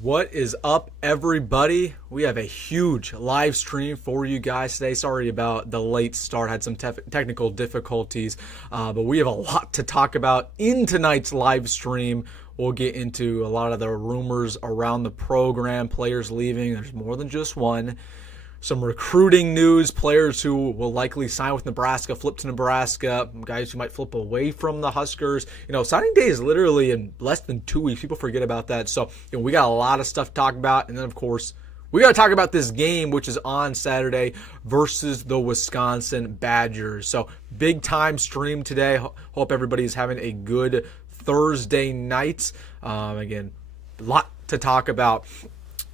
What is up, everybody? We have a huge live stream for you guys today. Sorry about the late start. Had some technical difficulties, but we have a lot to talk about in tonight's live stream. We'll get into a lot of the rumors around the program, players leaving. There's more than just one. Some recruiting news, players who will likely sign with Nebraska, flip to Nebraska, guys who might flip away from the Huskers. Signing day is literally in less than 2 weeks. People forget about that. So, we got a lot of stuff to talk about. And then, of course, we got to talk about this game, which is on Saturday versus the Wisconsin Badgers. So, big time stream today. Hope everybody's having a good Thursday night. Again, a lot to talk about.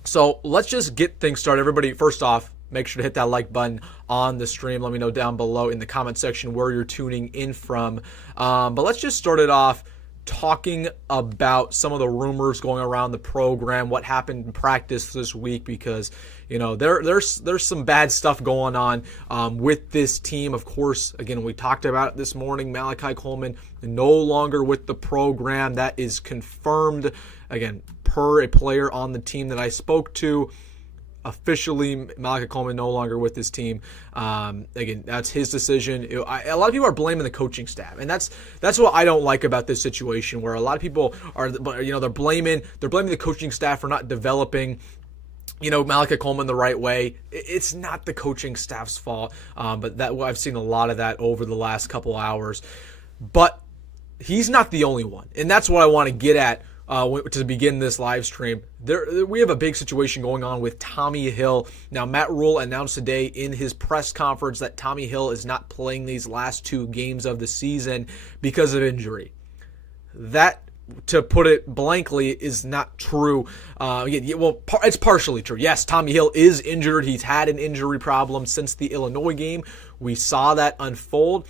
So let's just get things started. Everybody, first off, make sure to hit that like button on the stream. Let me know down below in the comment section where you're tuning in from. But let's just start it off talking about some of the rumors going around the program, what happened in practice this week, because there's some bad stuff going on with this team. Of course, again, we talked about it this morning. Malachi Coleman no longer with the program. That is confirmed. Again, per a player on the team that I spoke to, officially Malachi Coleman no longer with this team. Again, that's his decision. A lot of people are blaming the coaching staff, and that's what I don't like about this situation, where a lot of people are, they're blaming the coaching staff for not developing Malachi Coleman the right way. It's not the coaching staff's fault, but I've seen a lot of that over the last couple hours. But he's not the only one, and that's what I want to get at. To begin this live stream, we have a big situation going on with Tommy Hill. Now, Matt Rhule announced today in his press conference that Tommy Hill is not playing these last two games of the season because of injury. That, to put it blankly, is not true. It's partially true. Yes, Tommy Hill is injured. He's had an injury problem since the Illinois game. We saw that unfold.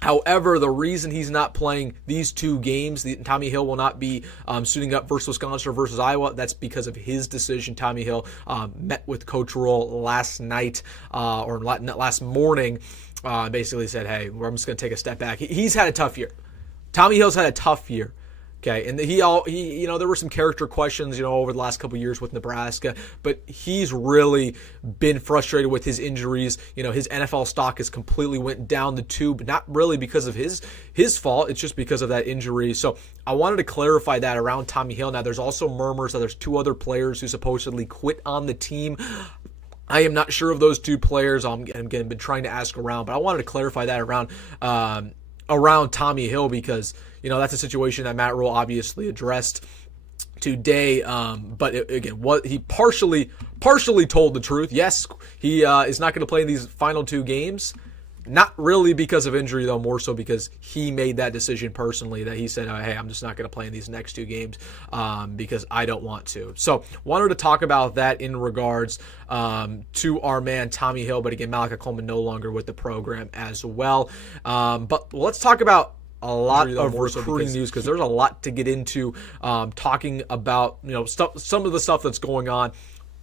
However, the reason he's not playing these two games, Tommy Hill will not be suiting up versus Wisconsin or versus Iowa. That's because of his decision. Tommy Hill met with Coach Rhule last night or last morning. Basically said, hey, I'm just going to take a step back. He's had a tough year. Tommy Hill's had a tough year. Okay, and there were some character questions, over the last couple of years with Nebraska, but he's really been frustrated with his injuries. His NFL stock has completely went down the tube, not really because of his fault. It's just because of that injury. So I wanted to clarify that around Tommy Hill. Now, there's also murmurs that there's two other players who supposedly quit on the team. I am not sure of those two players. I'm been trying to ask around, but I wanted to clarify that around Tommy Hill, because that's a situation that Matt Rhule obviously addressed today. But he partially told the truth. Yes, he is not going to play in these final two games. Not really because of injury, though, more so because he made that decision personally, that he said, hey, I'm just not going to play in these next two games because I don't want to. So wanted to talk about that in regards to our man Tommy Hill. But again, Malachi Coleman no longer with the program as well. But let's talk about a lot of recruiting news, because there's a lot to get into, talking about some of the stuff that's going on.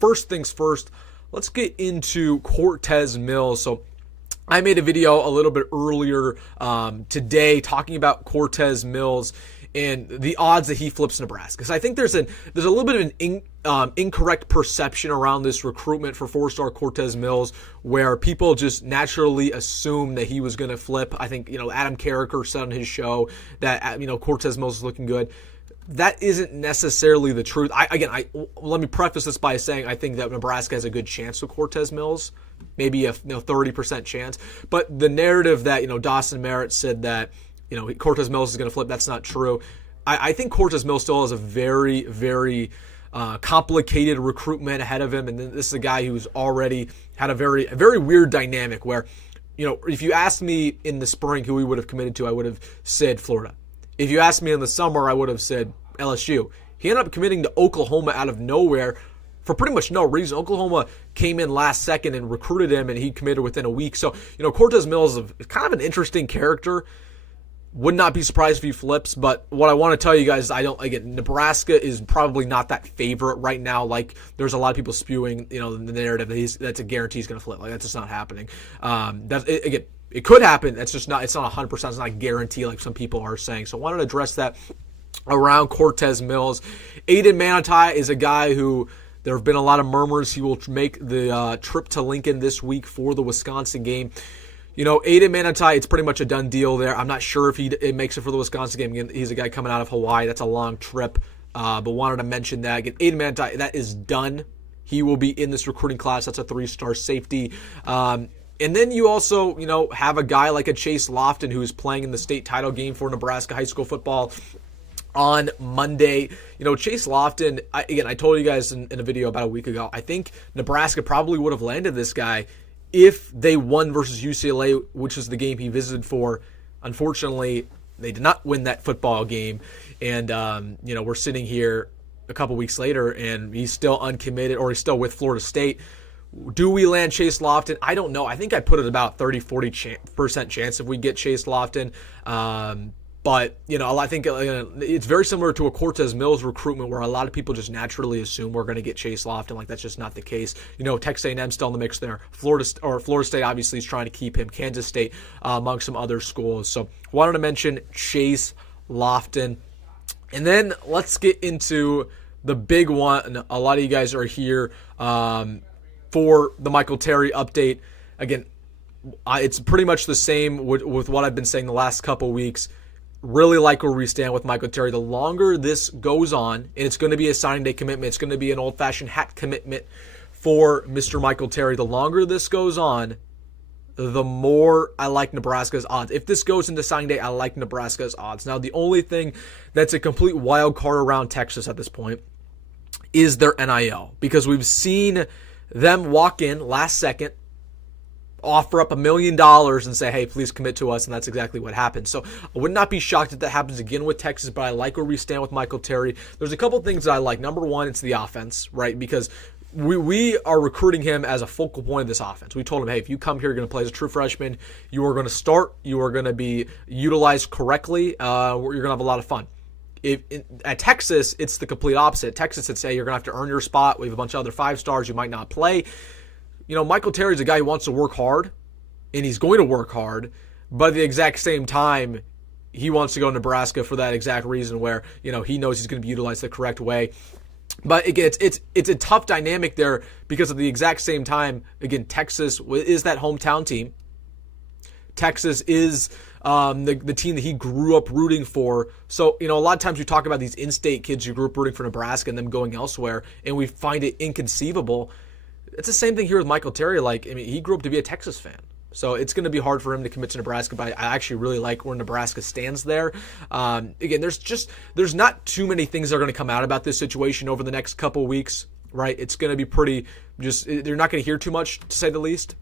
First things first, let's get into Cortez Mills. So I made a video a little bit earlier today talking about Cortez Mills and the odds that he flips Nebraska. Because I think there's a little bit of an incorrect perception around this recruitment for four-star Cortez Mills, where people just naturally assume that he was going to flip. I think Adam Carricker said on his show that Cortez Mills is looking good. That isn't necessarily the truth. Let me preface this by saying I think that Nebraska has a good chance with Cortez Mills, maybe a 30% chance. But the narrative that Dawson Merritt said that Cortez Mills is going to flip, that's not true. I think Cortez Mills still has a very, very complicated recruitment ahead of him, and this is a guy who's already had a very weird dynamic where, if you asked me in the spring who he would have committed to, I would have said Florida. If you asked me in the summer, I would have said LSU. He ended up committing to Oklahoma out of nowhere for pretty much no reason. Oklahoma came in last second and recruited him, and he committed within a week. So, Cortez Mills is kind of an interesting character. Would not be surprised if he flips, but what I want to tell you guys is Nebraska is probably not that favorite right now. Like, there's a lot of people spewing, the narrative that that's a guarantee he's going to flip. Like, that's just not happening. It could happen. It's not 100%. It's not a guarantee like some people are saying. So I wanted to address that around Cortez Mills. Aiden Manitai is a guy who there have been a lot of murmurs he will make the trip to Lincoln this week for the Wisconsin game. Aiden Manitai, it's pretty much a done deal there. I'm not sure if it makes it for the Wisconsin game. Again, he's a guy coming out of Hawaii. That's a long trip, but wanted to mention that. Again, Aiden Manitai, that is done. He will be in this recruiting class. That's a 3-star safety. And then you also, have a guy like a Chase Lofton who is playing in the state title game for Nebraska high school football on Monday. Chase Lofton, I told you guys in a video about a week ago, I think Nebraska probably would have landed this guy if they won versus UCLA, which is the game he visited for. Unfortunately, they did not win that football game. And, we're sitting here a couple weeks later and he's still uncommitted, or he's still with Florida State. Do we land Chase Lofton? I don't know. I think I put it about 30-40% chance if we get Chase Lofton. But, I think it's very similar to a Cortez Mills recruitment where a lot of people just naturally assume we're going to get Chase Lofton. Like, that's just not the case. Texas A&M still in the mix there. Florida State obviously is trying to keep him. Kansas State among some other schools. So, wanted to mention Chase Lofton. And then let's get into the big one. A lot of you guys are here for the Michael Terry update. Again, it's pretty much the same with what I've been saying the last couple weeks. Really like where we stand with Michael Terry. The longer this goes on, and it's going to be a signing day commitment, it's going to be an old-fashioned hat commitment for Mr. Michael Terry. The longer this goes on, the more I like Nebraska's odds. If this goes into signing day, I like Nebraska's odds. Now, the only thing that's a complete wild card around Texas at this point is their NIL, because we've seen them walk in last second, offer up $1 million and say, hey, please commit to us, and that's exactly what happened. So I would not be shocked if that happens again with Texas, but I like where we stand with Michael Terry. There's a couple things that I like. Number one, it's the offense, right? Because we are recruiting him as a focal point of this offense. We told him, hey, if you come here, you're going to play as a true freshman. You are going to start. You are going to be utilized correctly. You're going to have a lot of fun. At Texas, it's the complete opposite. Texas, it's, hey, you're going to have to earn your spot. We have a bunch of other 5-stars. You might not play. Michael Terry's a guy who wants to work hard, and he's going to work hard, but at the exact same time, he wants to go to Nebraska for that exact reason where, he knows he's going to be utilized the correct way. But again, it's a tough dynamic there because at the exact same time, again, Texas is that hometown team. Texas is the team that he grew up rooting for. So, a lot of times we talk about these in-state kids who grew up rooting for Nebraska and them going elsewhere, and we find it inconceivable. It's the same thing here with Michael Terry. He grew up to be a Texas fan. So it's going to be hard for him to commit to Nebraska, but I actually really like where Nebraska stands there. Again, there's not too many things that are going to come out about this situation over the next couple weeks, right? It's going to be pretty they're not going to hear too much, to say the least.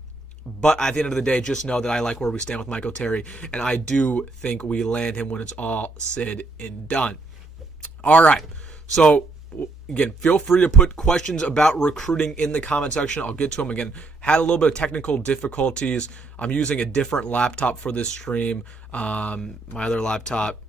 But at the end of the day, just know that I like where we stand with Michael Terry, and I do think we land him when it's all said and done. All right. So, again, feel free to put questions about recruiting in the comment section. I'll get to them. Again, had a little bit of technical difficulties. I'm using a different laptop for this stream. My other laptop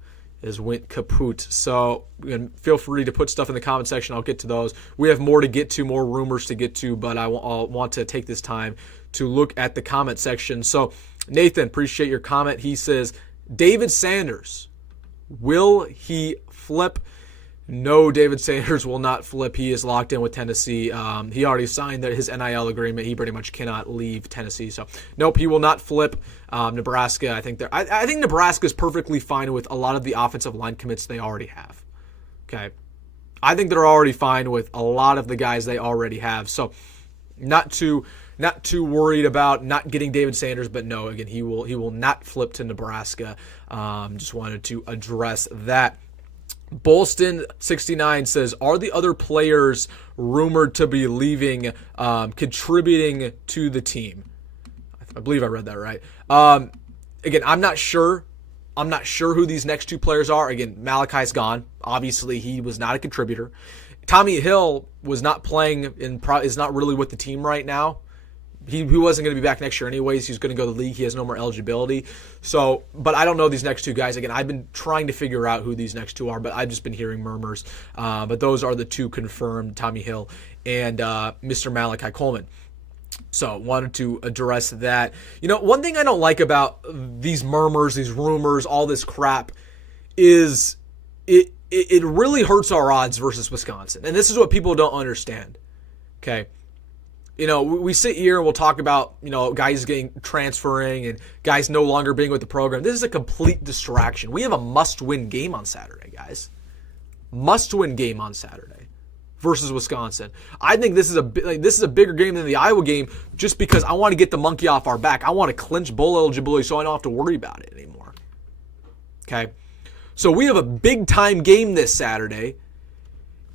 went kaput. So, again, feel free to put stuff in the comment section. I'll get to those. We have more to get to, more rumors to get to, but I'll want to take this time to look at the comment section. So, Nathan, appreciate your comment. He says, David Sanders, will he flip? No, David Sanders will not flip. He is locked in with Tennessee. He already signed his NIL agreement. He pretty much cannot leave Tennessee. So, nope, he will not flip. Nebraska, I think Nebraska is perfectly fine with a lot of the offensive line commits they already have. Okay, I think they're already fine with a lot of the guys they already have. So, not too worried about not getting David Sanders, but no, again, he will not flip to Nebraska. Just wanted to address that. Bolston69 says, are the other players rumored to be leaving contributing to the team? I believe I read that right. Again, I'm not sure. I'm not sure who these next two players are. Again, Malachi's gone. Obviously, he was not a contributor. Tommy Hill was not playing and is not really with the team right now. He wasn't going to be back next year anyways. He's going to go to the league. He has no more eligibility. So, but I don't know these next two guys. Again, I've been trying to figure out who these next two are, but I've just been hearing murmurs. But those are the two confirmed, Tommy Hill and Mr. Malachi Coleman. So, wanted to address that. One thing I don't like about these murmurs, these rumors, all this crap is it really hurts our odds versus Wisconsin. And this is what people don't understand. Okay. We sit here and we'll talk about, guys transferring and guys no longer being with the program. This is a complete distraction. We have a must-win game on Saturday, guys. Must-win game on Saturday versus Wisconsin. I think this is a bigger game than the Iowa game just because I want to get the monkey off our back. I want to clinch bowl eligibility so I don't have to worry about it anymore. Okay? So we have a big-time game this Saturday,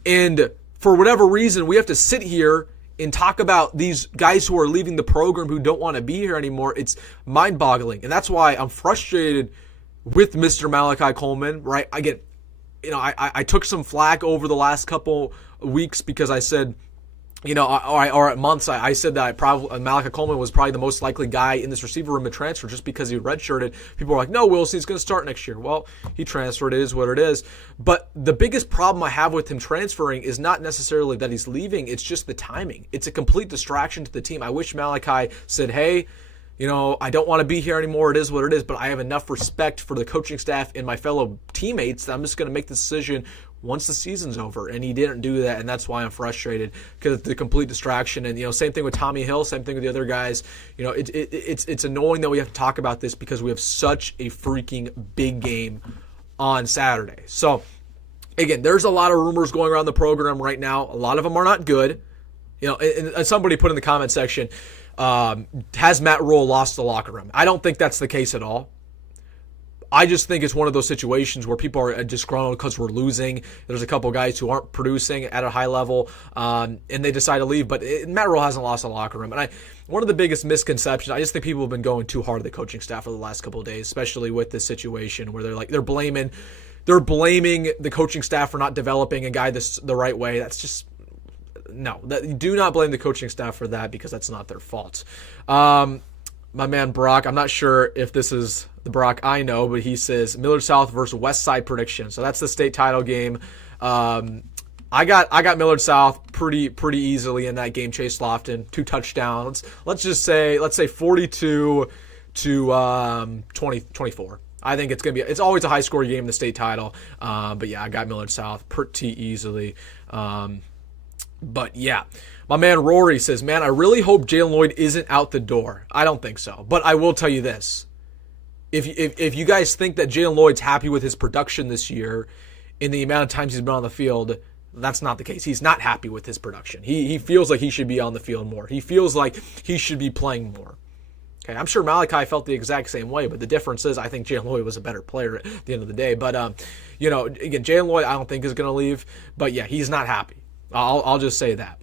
and for whatever reason, we have to sit here and talk about these guys who are leaving the program who don't want to be here anymore. It's mind-boggling. And that's why I'm frustrated with Mr. Malachi Coleman, right? I took some flack over the last couple weeks because I said, or months, I said that Malachi Coleman was probably the most likely guy in this receiver room to transfer just because he redshirted. People were like, no, Wilson's going to start next year. Well, he transferred. It is what it is. But the biggest problem I have with him transferring is not necessarily that he's leaving. It's just the timing. It's a complete distraction to the team. I wish Malachi said, hey, I don't want to be here anymore. It is what it is, but I have enough respect for the coaching staff and my fellow teammates that I'm just going to make the decision once the season's over. And he didn't do that, and that's why I'm frustrated because the complete distraction. And, same thing with Tommy Hill, same thing with the other guys. It's annoying that we have to talk about this because we have such a freaking big game on Saturday. So, again, there's a lot of rumors going around the program right now. A lot of them are not good. And somebody put in the comment section, has Matt Rhule lost the locker room? I don't think that's the case at all. I just think it's one of those situations where people are disgruntled because we're losing. There's a couple guys who aren't producing at a high level, and they decide to leave. But Matt Rhule hasn't lost the locker room. And one of the biggest misconceptions, I just think people have been going too hard at the coaching staff for the last couple of days, especially with this situation where they're blaming the coaching staff for not developing a guy the right way. That's just no. Do not blame the coaching staff for that because that's not their fault. My man Brock, I'm not sure if this is the Brock I know, but he says Millard South versus West Side prediction. So that's the state title game. I got Millard South pretty easily in that game. Chase Lofton, 2 touchdowns. Let's say 42 to 24. I think it's always a high scoring game in the state title. But yeah, I got Millard South pretty easily. But yeah. My man Rory says, man, I really hope Jalen Lloyd isn't out the door. I don't think so. But I will tell you this. If you guys think that Jalen Lloyd's happy with his production this year in the amount of times he's been on the field, that's not the case. He's not happy with his production. He feels like he should be on the field more. He feels like he should be playing more. Okay, I'm sure Malachi felt the exact same way, but the difference is I think Jalen Lloyd was a better player at the end of the day. But, again, Jalen Lloyd I don't think is going to leave. But, yeah, he's not happy. I'll just say that.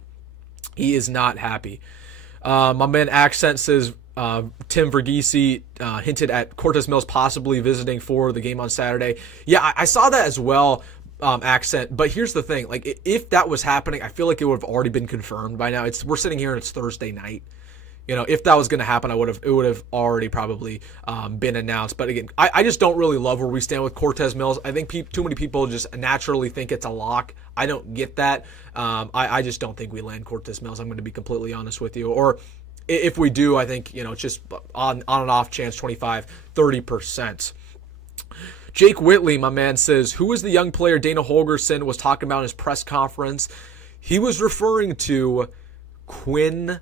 He is not happy. My man Accent says Tim Verghese hinted at Cortez Mills possibly visiting for the game on Saturday. Yeah, I saw that as well, Accent. But here's the thing. Like, if that was happening, I feel like it would have already been confirmed by now. We're sitting here and it's Thursday night. If that was going to happen, it would have already probably been announced. But again, I just don't really love where we stand with Cortez Mills. I think too many people just naturally think it's a lock. I don't get that. I just don't think we land Cortez Mills. I'm going to be completely honest with you. Or if we do, I think it's just on and off chance, 25-30%. Jake Whitley, my man, says, who is the young player Dana Holgorsen was talking about in his press conference? He was referring to Quinn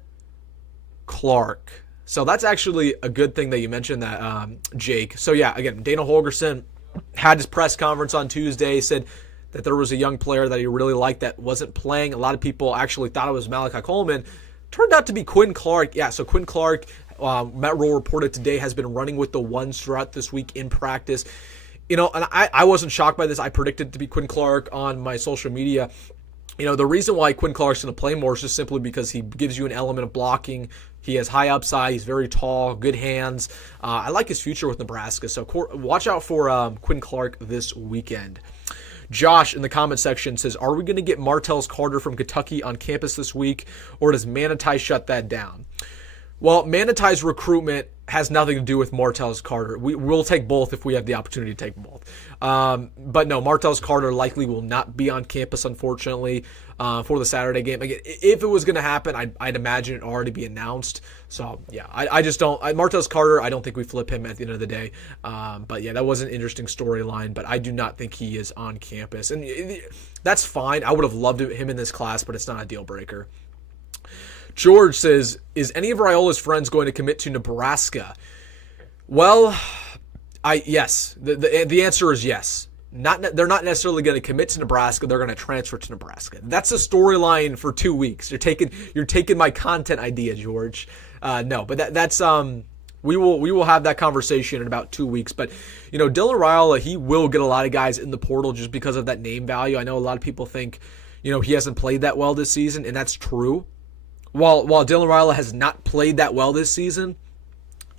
Clark. So that's actually a good thing that you mentioned that, Jake. So yeah, again, Dana Holgorsen had his press conference on Tuesday, said that there was a young player that he really liked that wasn't playing. A lot of people actually thought it was Malachi Coleman. Turned out to be Quinn Clark. Yeah, so Quinn Clark, Matt Rhule reported today, has been running with the ones throughout this week in practice. And I wasn't shocked by this. I predicted it to be Quinn Clark on my social media. The reason why Quinn Clark's going to play more is just simply because he gives you an element of blocking. He has high upside. He's very tall, good hands. I like his future with Nebraska. So watch out for Quinn Clark this weekend. Josh in the comment section says, are we going to get Martellus Carter from Kentucky on campus this week, or does Manatee shut that down? Well, Manatie's recruitment has nothing to do with Martellus Carter. We'll take both if we have the opportunity to take both. But no, Martellus Carter likely will not be on campus, unfortunately, for the Saturday game. Again, if it was going to happen, I'd imagine it already be announced. So, yeah, I just don't. Martellus Carter, I don't think we flip him at the end of the day. But, yeah, that was an interesting storyline. But I do not think he is on campus. And that's fine. I would have loved him in this class, but it's not a deal breaker. George says, is any of Raiola's friends going to commit to Nebraska? Well, yes. The answer is yes. They're not necessarily going to commit to Nebraska. They're going to transfer to Nebraska. That's a storyline for 2 weeks. You're taking my content idea, George. No, but that's we will have that conversation in about 2 weeks. But Dylan Raiola, he will get a lot of guys in the portal just because of that name value. I know a lot of people think he hasn't played that well this season, and that's true. While Dylan Raiola has not played that well this season,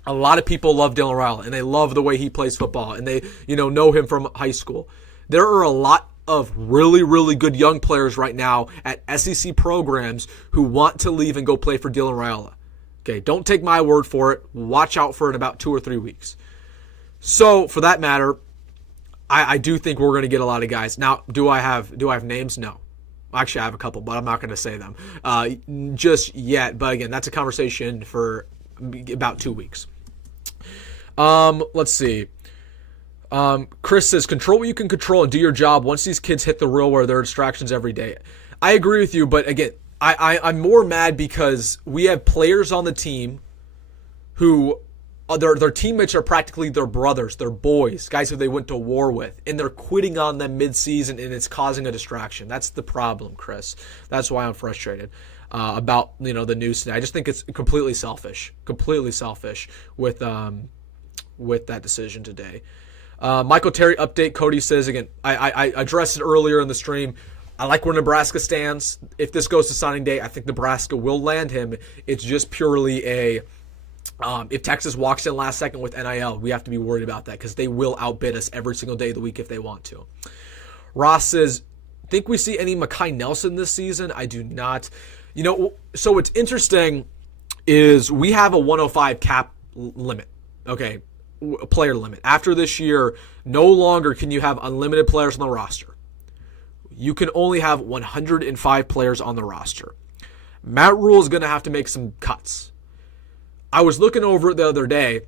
a lot of people love Dylan Raiola, and they love the way he plays football, and they know him from high school. There are a lot of really, really good young players right now at SEC programs who want to leave and go play for Dylan Raiola. Okay, don't take my word for it. Watch out for it in about 2 or 3 weeks. So, for that matter, I do think we're going to get a lot of guys. Now, do I have names? No. Actually, I have a couple, but I'm not going to say them just yet. But again, that's a conversation for about 2 weeks. Let's see. Chris says, control what you can control and do your job once these kids hit the real world. There are distractions every day. I agree with you, but again, I'm more mad because we have players on the team who their teammates are practically their brothers, their boys, guys who they went to war with, and they're quitting on them mid-season, and it's causing a distraction. That's the problem, Chris. That's why I'm frustrated about the news today. I just think it's completely selfish with that decision today. Michael Terry update. Cody says again. I addressed it earlier in the stream. I like where Nebraska stands. If this goes to signing day, I think Nebraska will land him. It's just purely a. If Texas walks in last second with NIL, we have to be worried about that because they will outbid us every single day of the week if they want to. Ross says, think we see any Mekhi Nelson this season? I do not. So what's interesting is we have a 105 cap limit, okay, player limit. After this year, no longer can you have unlimited players on the roster. You can only have 105 players on the roster. Matt Rhule is going to have to make some cuts. I was looking over it the other day,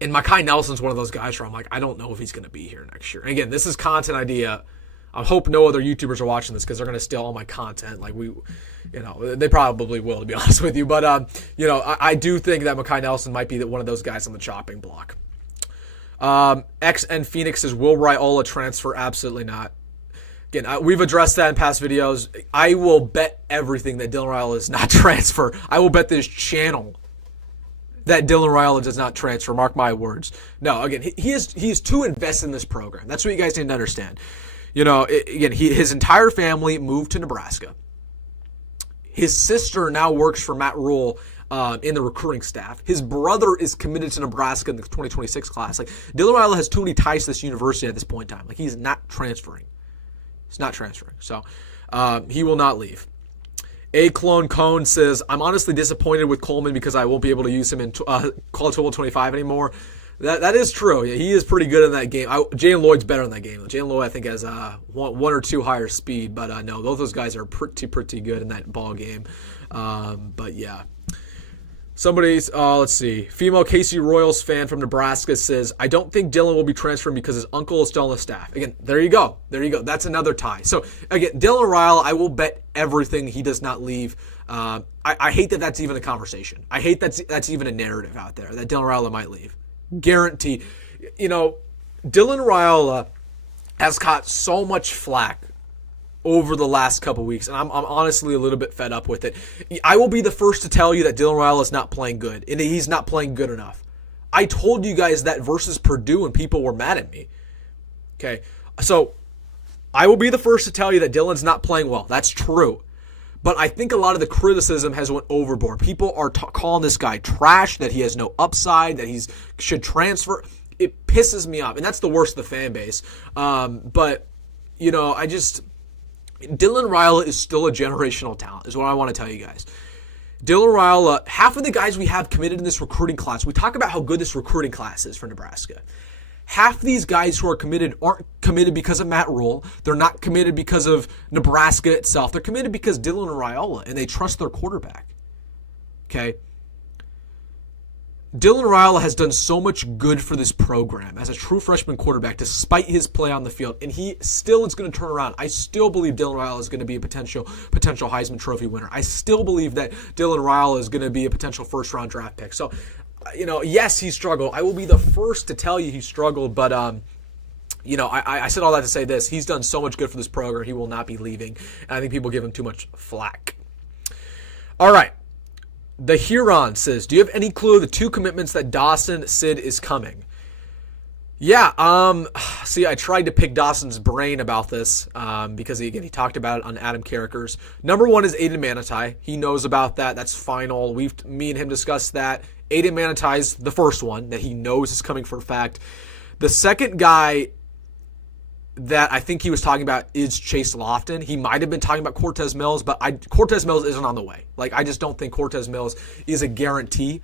and Mekhi Nelson's one of those guys where I'm like, I don't know if he's going to be here next year. And again, this is content idea. I hope no other YouTubers are watching this because they're going to steal all my content. Like they probably will, to be honest with you. But I do think that Mekhi Nelson might be one of those guys on the chopping block. XN Phoenix says, will Raiola transfer? Absolutely not. Again, we've addressed that in past videos. I will bet everything that Dylan Raiola does not transfer. I will bet this channel that Dylan Raiola does not transfer. Mark my words. No, again, he's too invested in this program. That's what you guys need to understand. His entire family moved to Nebraska. His sister now works for Matt Rhule in the recruiting staff. His brother is committed to Nebraska in the 2026 class. Like, Dylan Raiola has too many ties to this university at this point in time. Like, he's not transferring. He's not transferring. So, he will not leave. A Clone Cone says, I'm honestly disappointed with Coleman because I won't be able to use him in College Football 25 anymore. That is true. He is pretty good in that game. Jalen Lloyd's better in that game. Jalen Lloyd, I think, has one or two higher speed. But no, both those guys are pretty good in that ball game. But yeah. Somebody's, let's see. Female Casey Royals fan from Nebraska says, I don't think Dylan will be transferring because his uncle is still on the staff. Again, there you go. That's another tie. So, again, Dylan Rhule, I will bet everything he does not leave. I hate that that's even a conversation. I hate that's even a narrative out there, that Dylan Rhule might leave. Guarantee. Dylan Rhule has caught so much flack over the last couple weeks, and I'm honestly a little bit fed up with it. I will be the first to tell you that Dylan Rhule is not playing good, and he's not playing good enough. I told you guys that versus Purdue, and people were mad at me. Okay, so I will be the first to tell you that Dylan's not playing well. That's true. But I think a lot of the criticism has went overboard. People are calling this guy trash, that he has no upside, that he should transfer. It pisses me off, and that's the worst of the fan base. But Dylan Rhule is still a generational talent, is what I want to tell you guys. Dylan Raiola, half of the guys we have committed in this recruiting class, we talk about how good this recruiting class is for Nebraska. Half these guys who are committed aren't committed because of Matt Rhule. They're not committed because of Nebraska itself. They're committed because Dylan Raiola, and they trust their quarterback. Okay? Dylan Raiola has done so much good for this program as a true freshman quarterback despite his play on the field, and he still is going to turn around. I still believe Dylan Raiola is going to be a potential Heisman Trophy winner. I still believe that Dylan Raiola is going to be a potential first-round draft pick. So, yes, he struggled. I will be the first to tell you he struggled, but I said all that to say this. He's done so much good for this program. He will not be leaving, and I think people give him too much flack. All right. The Huron says, do you have any clue of the 2 commitments that Dawson Sid is coming? Yeah, I tried to pick Dawson's brain about this because, he talked about it on Adam Carrickers. Number 1 is Aiden Manitai. He knows about that. That's final. Me and him discussed that. Aiden Manitai is the first one that he knows is coming for a fact. The second guy that I think he was talking about is Chase Lofton. He might have been talking about Cortez Mills, but Cortez Mills isn't on the way. I just don't think Cortez Mills is a guarantee.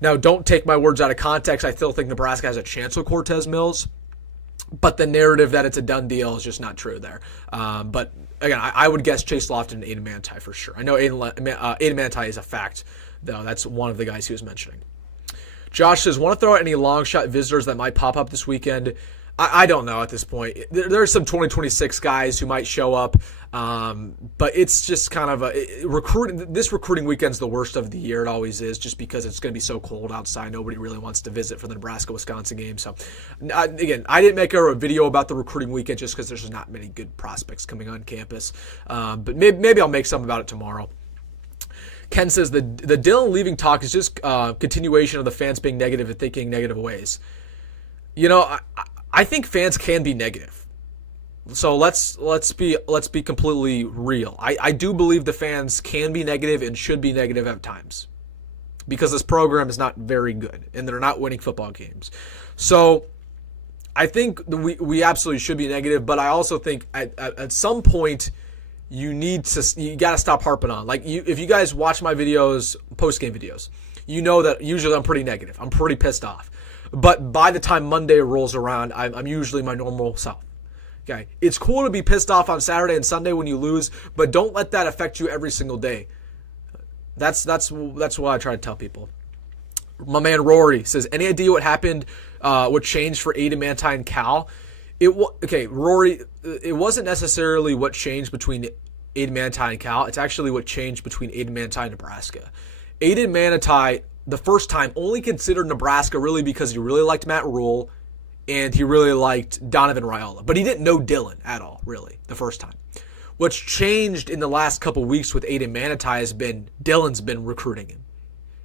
Now, don't take my words out of context. I still think Nebraska has a chance with Cortez Mills, but the narrative that it's a done deal is just not true there. But again, I would guess Chase Lofton and Aiden Manitai for sure. I know Aiden Manitai is a fact, though. That's one of the guys he was mentioning. Josh says, want to throw out any long shot visitors that might pop up this weekend? I don't know at this point. There's some 2026 guys who might show up, but it's just kind of recruiting. This recruiting weekend's the worst of the year. It always is, just because it's going to be so cold outside. Nobody really wants to visit for the Nebraska-Wisconsin game. So, again, I didn't make a video about the recruiting weekend just because there's not many good prospects coming on campus. But maybe I'll make some about it tomorrow. Ken says the Dylan leaving talk is just continuation of the fans being negative and thinking negative ways. I think fans can be negative. So let's be completely real. I do believe the fans can be negative and should be negative at times, because this program is not very good and they're not winning football games. So I think we absolutely should be negative, but I also think at some point you got to stop harping on. If you guys watch my videos, post-game videos, you know that usually I'm pretty negative. I'm pretty pissed off. But by the time Monday rolls around, I'm usually my normal self. Okay, it's cool to be pissed off on Saturday and Sunday when you lose, but don't let that affect you every single day. That's what I try to tell people. My man Rory says, any idea what happened, what changed for Aiden Manitai and Cal? Rory, it wasn't necessarily what changed between Aiden Manitai and Cal. It's actually what changed between Aiden Manitai and Nebraska. Aiden Manitai, the first time, only considered Nebraska really because he really liked Matt Rhule and he really liked Donovan Raiola. But he didn't know Dylan at all, really, the first time. What's changed in the last couple weeks with Aiden Manitai has been Dylan's been recruiting him.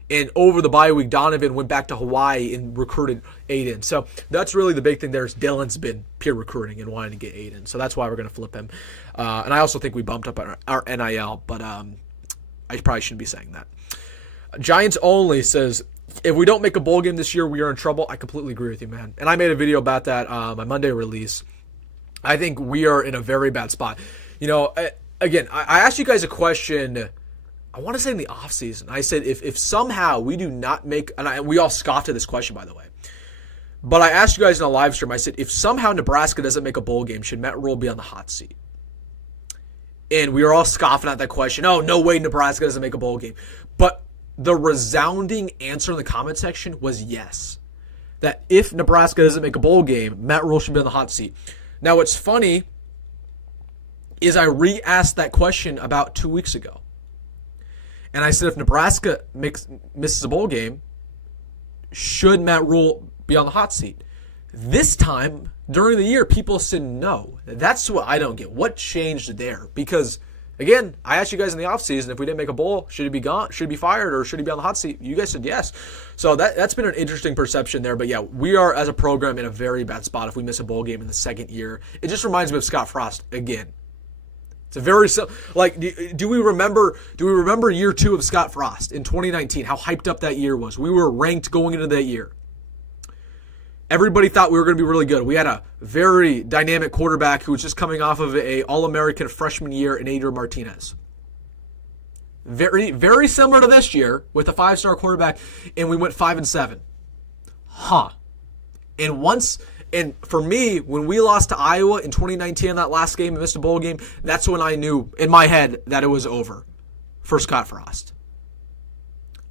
And over the bye week, Donovan went back to Hawaii and recruited Aiden. So that's really the big thing there is Dylan's been peer recruiting and wanting to get Aiden. So that's why we're going to flip him. And I also think we bumped up our NIL, but I probably shouldn't be saying that. Giants Only says, if we don't make a bowl game this year, we are in trouble. I completely agree with you, man. And I made a video about that my Monday release. I think we are in a very bad spot. Again, I asked you guys a question, I want to say in the offseason. I said, if somehow we do not make, and we all scoffed at this question, by the way. But I asked you guys in a live stream, I said, if somehow Nebraska doesn't make a bowl game, should Matt Rhule be on the hot seat? And we were all scoffing at that question. Oh, no way Nebraska doesn't make a bowl game. But the resounding answer in the comment section was yes. That if Nebraska doesn't make a bowl game, Matt Rhule should be on the hot seat. Now, what's funny is I re-asked that question about 2 weeks ago. And I said, if Nebraska misses a bowl game, should Matt Rhule be on the hot seat? This time, during the year, people said no. That's what I don't get. What changed there? Because, again, I asked you guys in the offseason, if we didn't make a bowl, should he be gone? Should he be fired, or should he be on the hot seat? You guys said yes. So that's been an interesting perception there. But yeah, we are, as a program, in a very bad spot if we miss a bowl game in the second year. It just reminds me of Scott Frost again. It's a very do we remember year 2 of Scott Frost in 2019? How hyped up that year was. We were ranked going into that year. Everybody thought we were going to be really good. We had a very dynamic quarterback who was just coming off of a All-American freshman year in Adrian Martinez. very, very similar to this year with a 5-star quarterback, and we went 5-7. Huh. And for me, when we lost to Iowa in 2019, that last game, and missed a bowl game, that's when I knew in my head that it was over for Scott Frost.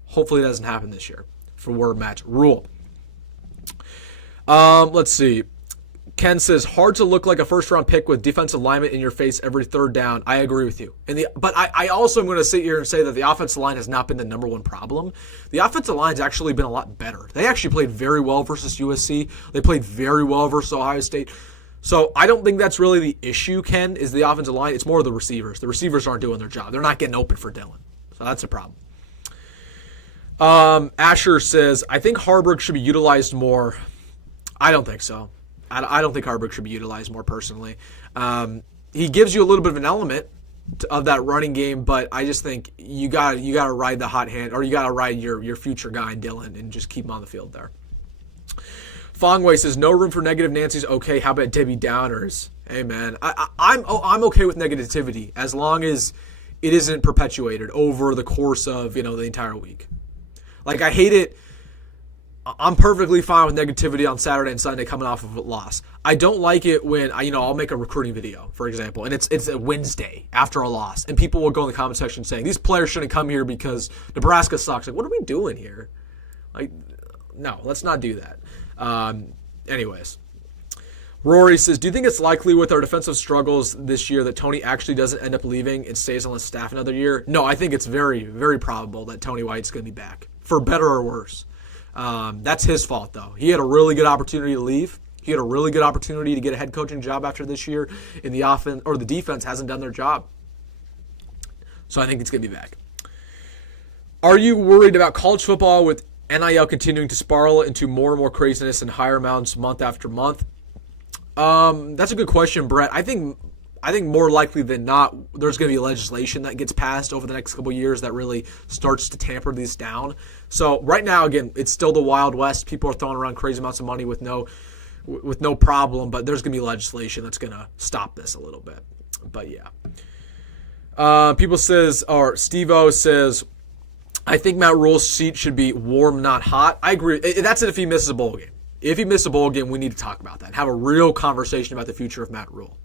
Hopefully it doesn't happen this year for word match Rhule. Let's see. Ken says, hard to look like a first-round pick with defensive lineman in your face every third down. I agree with you. But I also am going to sit here and say that the offensive line has not been the number one problem. The offensive line's actually been a lot better. They actually played very well versus USC. They played very well versus Ohio State. So I don't think that's really the issue, Ken, is the offensive line. It's more the receivers. The receivers aren't doing their job. They're not getting open for Dylan. So that's a problem. Asher says, I think Hoiberg should be utilized more. I don't think so. I don't think Hoiberg should be utilized more personally. He gives you a little bit of an element of that running game, but I just think you got to ride the hot hand, or you got to ride your future guy, Dylan, and just keep him on the field there. Fongway says, no room for negative Nancy's. Okay, how about Debbie Downers? Hey, man, I'm okay with negativity as long as it isn't perpetuated over the course of, the entire week. Like, I hate it. I'm perfectly fine with negativity on Saturday and Sunday coming off of a loss. I don't like it when, I'll make a recruiting video, for example, and it's a Wednesday after a loss, and people will go in the comment section saying, these players shouldn't come here because Nebraska sucks. Like, what are we doing here? Like, no, let's not do that. Anyways. Rory says, do you think it's likely with our defensive struggles this year that Tony actually doesn't end up leaving and stays on the staff another year? No, I think it's very, very probable that Tony White's going to be back, for better or worse. That's his fault, though. He had a really good opportunity to leave. He had a really good opportunity to get a head coaching job after this year, and the offense or the defense hasn't done their job. So I think it's going to be back. Are you worried about college football with NIL continuing to spiral into more and more craziness and higher amounts month after month? That's a good question, Brett. I think more likely than not, there's going to be legislation that gets passed over the next couple of years that really starts to tamper these down. So right now, again, it's still the Wild West. People are throwing around crazy amounts of money with no problem, but there's going to be legislation that's going to stop this a little bit. But yeah. Steve-O says, I think Matt Rhule's seat should be warm, not hot. I agree. That's it if he misses a bowl game. If he misses a bowl game, we need to talk about that. Have a real conversation about the future of Matt Rhule.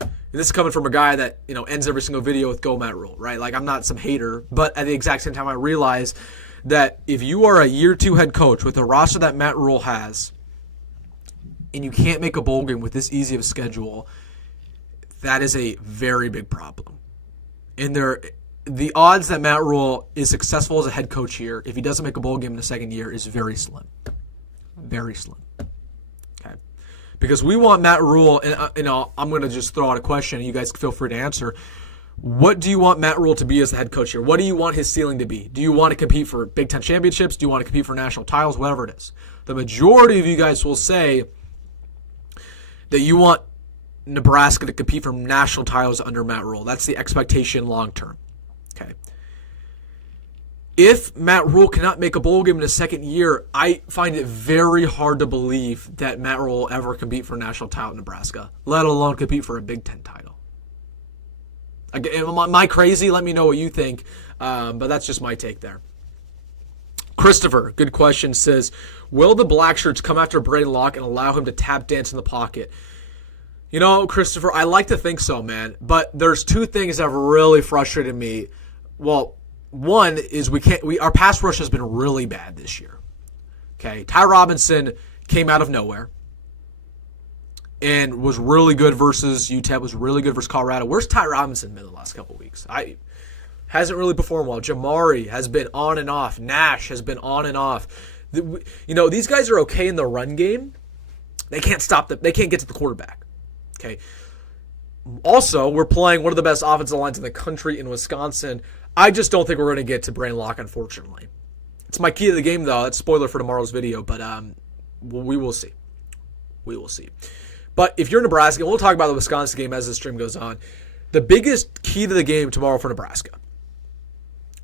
And this is coming from a guy that, ends every single video with "Go Matt Rhule," right? Like, I'm not some hater, but at the exact same time, I realize that if you are a year 2 head coach with the roster that Matt Rhule has, and you can't make a bowl game with this easy of a schedule, that is a very big problem. And the odds that Matt Rhule is successful as a head coach here, if he doesn't make a bowl game in the second year, is very slim. Very slim. Okay. Because we want Matt Rhule, and I'm going to just throw out a question, and you guys feel free to answer. What do you want Matt Rhule to be as the head coach here? What do you want his ceiling to be? Do you want to compete for Big Ten championships? Do you want to compete for national titles? Whatever it is. The majority of you guys will say that you want Nebraska to compete for national titles under Matt Rhule. That's the expectation long term. Okay. If Matt Rhule cannot make a bowl game in his second year, I find it very hard to believe that Matt Rhule will ever compete for a national title in Nebraska, let alone compete for a Big Ten title. Again, am I crazy? Let me know what you think, but that's just my take there. Christopher, good question, says, will the black shirts come after Braden Locke and allow him to tap dance in the pocket? Christopher, I like to think so, man, but there's 2 things that have really frustrated me. Well, one is our pass rush has been really bad this year. Okay, Ty Robinson came out of nowhere and was really good versus UTEP, was really good versus Colorado. Where's Ty Robinson been the last couple of weeks? Hasn't really performed well. Jamari has been on and off. Nash has been on and off. These guys are okay in the run game. They can't stop them. They can't get to the quarterback. Okay. Also, we're playing one of the best offensive lines in the country in Wisconsin. I just don't think we're going to get to Braden Locke, unfortunately. It's my key to the game, though. That's spoiler for tomorrow's video, but we will see. We will see. But if you're Nebraska, we'll talk about the Wisconsin game as the stream goes on. The biggest key to the game tomorrow for Nebraska,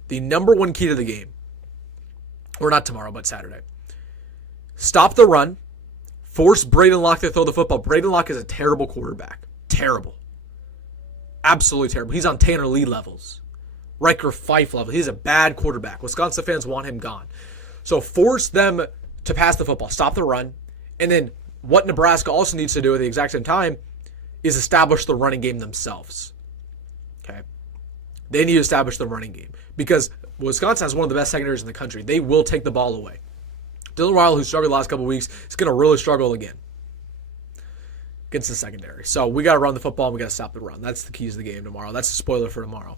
the number one key to the game, or not tomorrow, but Saturday, stop the run, force Braden Locke to throw the football. Braden Locke is a terrible quarterback. Terrible. Absolutely terrible. He's on Tanner Lee levels. Riker Fife level. He's a bad quarterback. Wisconsin fans want him gone. So force them to pass the football, stop the run, and then what Nebraska also needs to do at the exact same time is establish the running game themselves. Okay? They need to establish the running game because Wisconsin has one of the best secondaries in the country. They will take the ball away. Dylan Rhule, who struggled the last couple of weeks, is going to really struggle again against the secondary. So we got to run the football and we got to stop the run. That's the keys of the game tomorrow. That's a spoiler for tomorrow.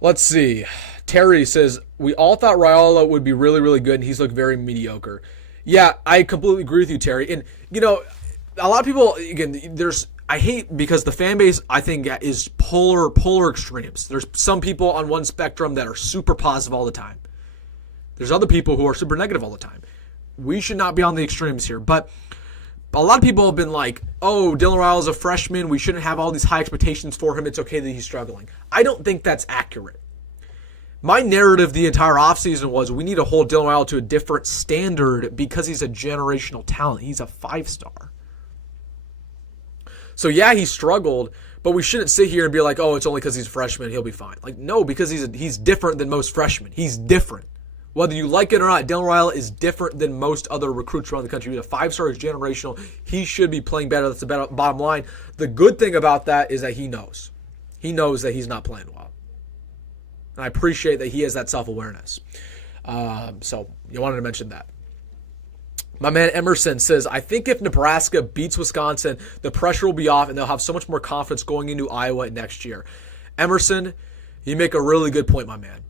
Let's see. Terry says, we all thought Raiola would be really, really good, and he's looked very mediocre. Yeah, I completely agree with you, Terry. And, you know, a lot of people, again, I hate because the fan base, I think, is polar extremes. There's some people on one spectrum that are super positive all the time. There's other people who are super negative all the time. We should not be on the extremes here. But a lot of people have been like, oh, Dylan Rhule is a freshman. We shouldn't have all these high expectations for him. It's okay that he's struggling. I don't think that's accurate. My narrative the entire offseason was we need to hold Dylan Rhule to a different standard because he's a generational talent. He's a 5-star. So, yeah, he struggled, but we shouldn't sit here and be like, oh, it's only because he's a freshman, he'll be fine. Like, no, because he's different than most freshmen. He's different. Whether you like it or not, Dylan Rhule is different than most other recruits around the country. He's a 5-star, he's generational. He should be playing better. That's the bottom line. The good thing about that is that he knows. He knows that he's not playing well. And I appreciate that he has that self-awareness. So you wanted to mention that. My man Emerson says, I think if Nebraska beats Wisconsin, the pressure will be off and they'll have so much more confidence going into Iowa next year. Emerson, you make a really good point, my man.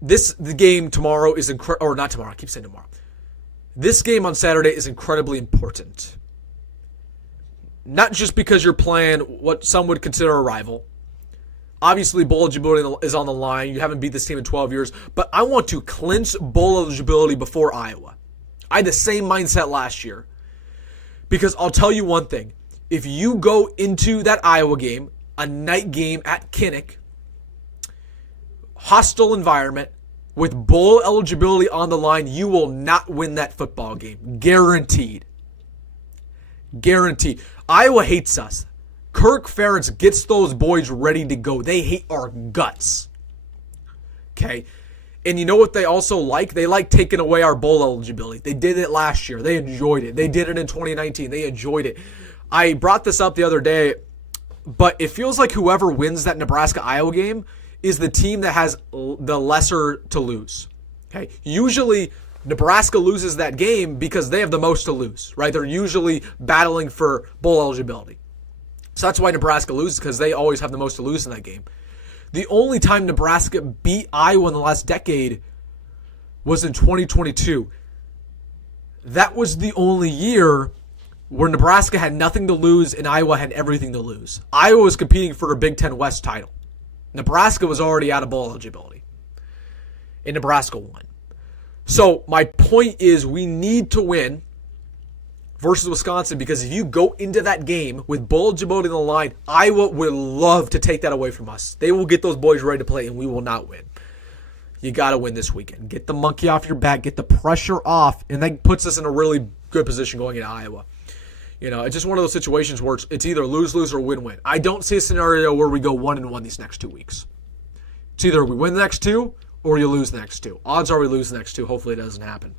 The game tomorrow is or not tomorrow, I keep saying tomorrow. This game on Saturday is incredibly important. Not just because you're playing what some would consider a rival. Obviously, bowl eligibility is on the line. You haven't beat this team in 12 years. But I want to clinch bowl eligibility before Iowa. I had the same mindset last year. Because I'll tell you one thing. If you go into that Iowa game, a night game at Kinnick, hostile environment, with bowl eligibility on the line, you will not win that football game. Guaranteed. Guaranteed. Iowa hates us. Kirk Ferentz gets those boys ready to go. They hate our guts. Okay? And you know what they also like? They like taking away our bowl eligibility. They did it last year. They enjoyed it. They did it in 2019. They enjoyed it. I brought this up the other day, but it feels like whoever wins that Nebraska-Iowa game is the team that has the lesser to lose. Okay? Usually, Nebraska loses that game because they have the most to lose, right? They're usually battling for bowl eligibility. So that's why Nebraska loses, because they always have the most to lose in that game. The only time Nebraska beat Iowa in the last decade was in 2022. That was the only year where Nebraska had nothing to lose and Iowa had everything to lose. Iowa was competing for a Big Ten West title. Nebraska was already out of bowl eligibility. And Nebraska won. So my point is we need to win versus Wisconsin, because if you go into that game with bowl eligibility on the line, Iowa would love to take that away from us. They will get those boys ready to play, and we will not win. You got to win this weekend. Get the monkey off your back, get the pressure off, and that puts us in a really good position going into Iowa. You know, it's just one of those situations where it's either lose-lose or win-win. I don't see a scenario where we go 1-1 these next 2 weeks. It's either we win the next 2 or you lose the next 2. Odds are we lose the next 2. Hopefully it doesn't happen.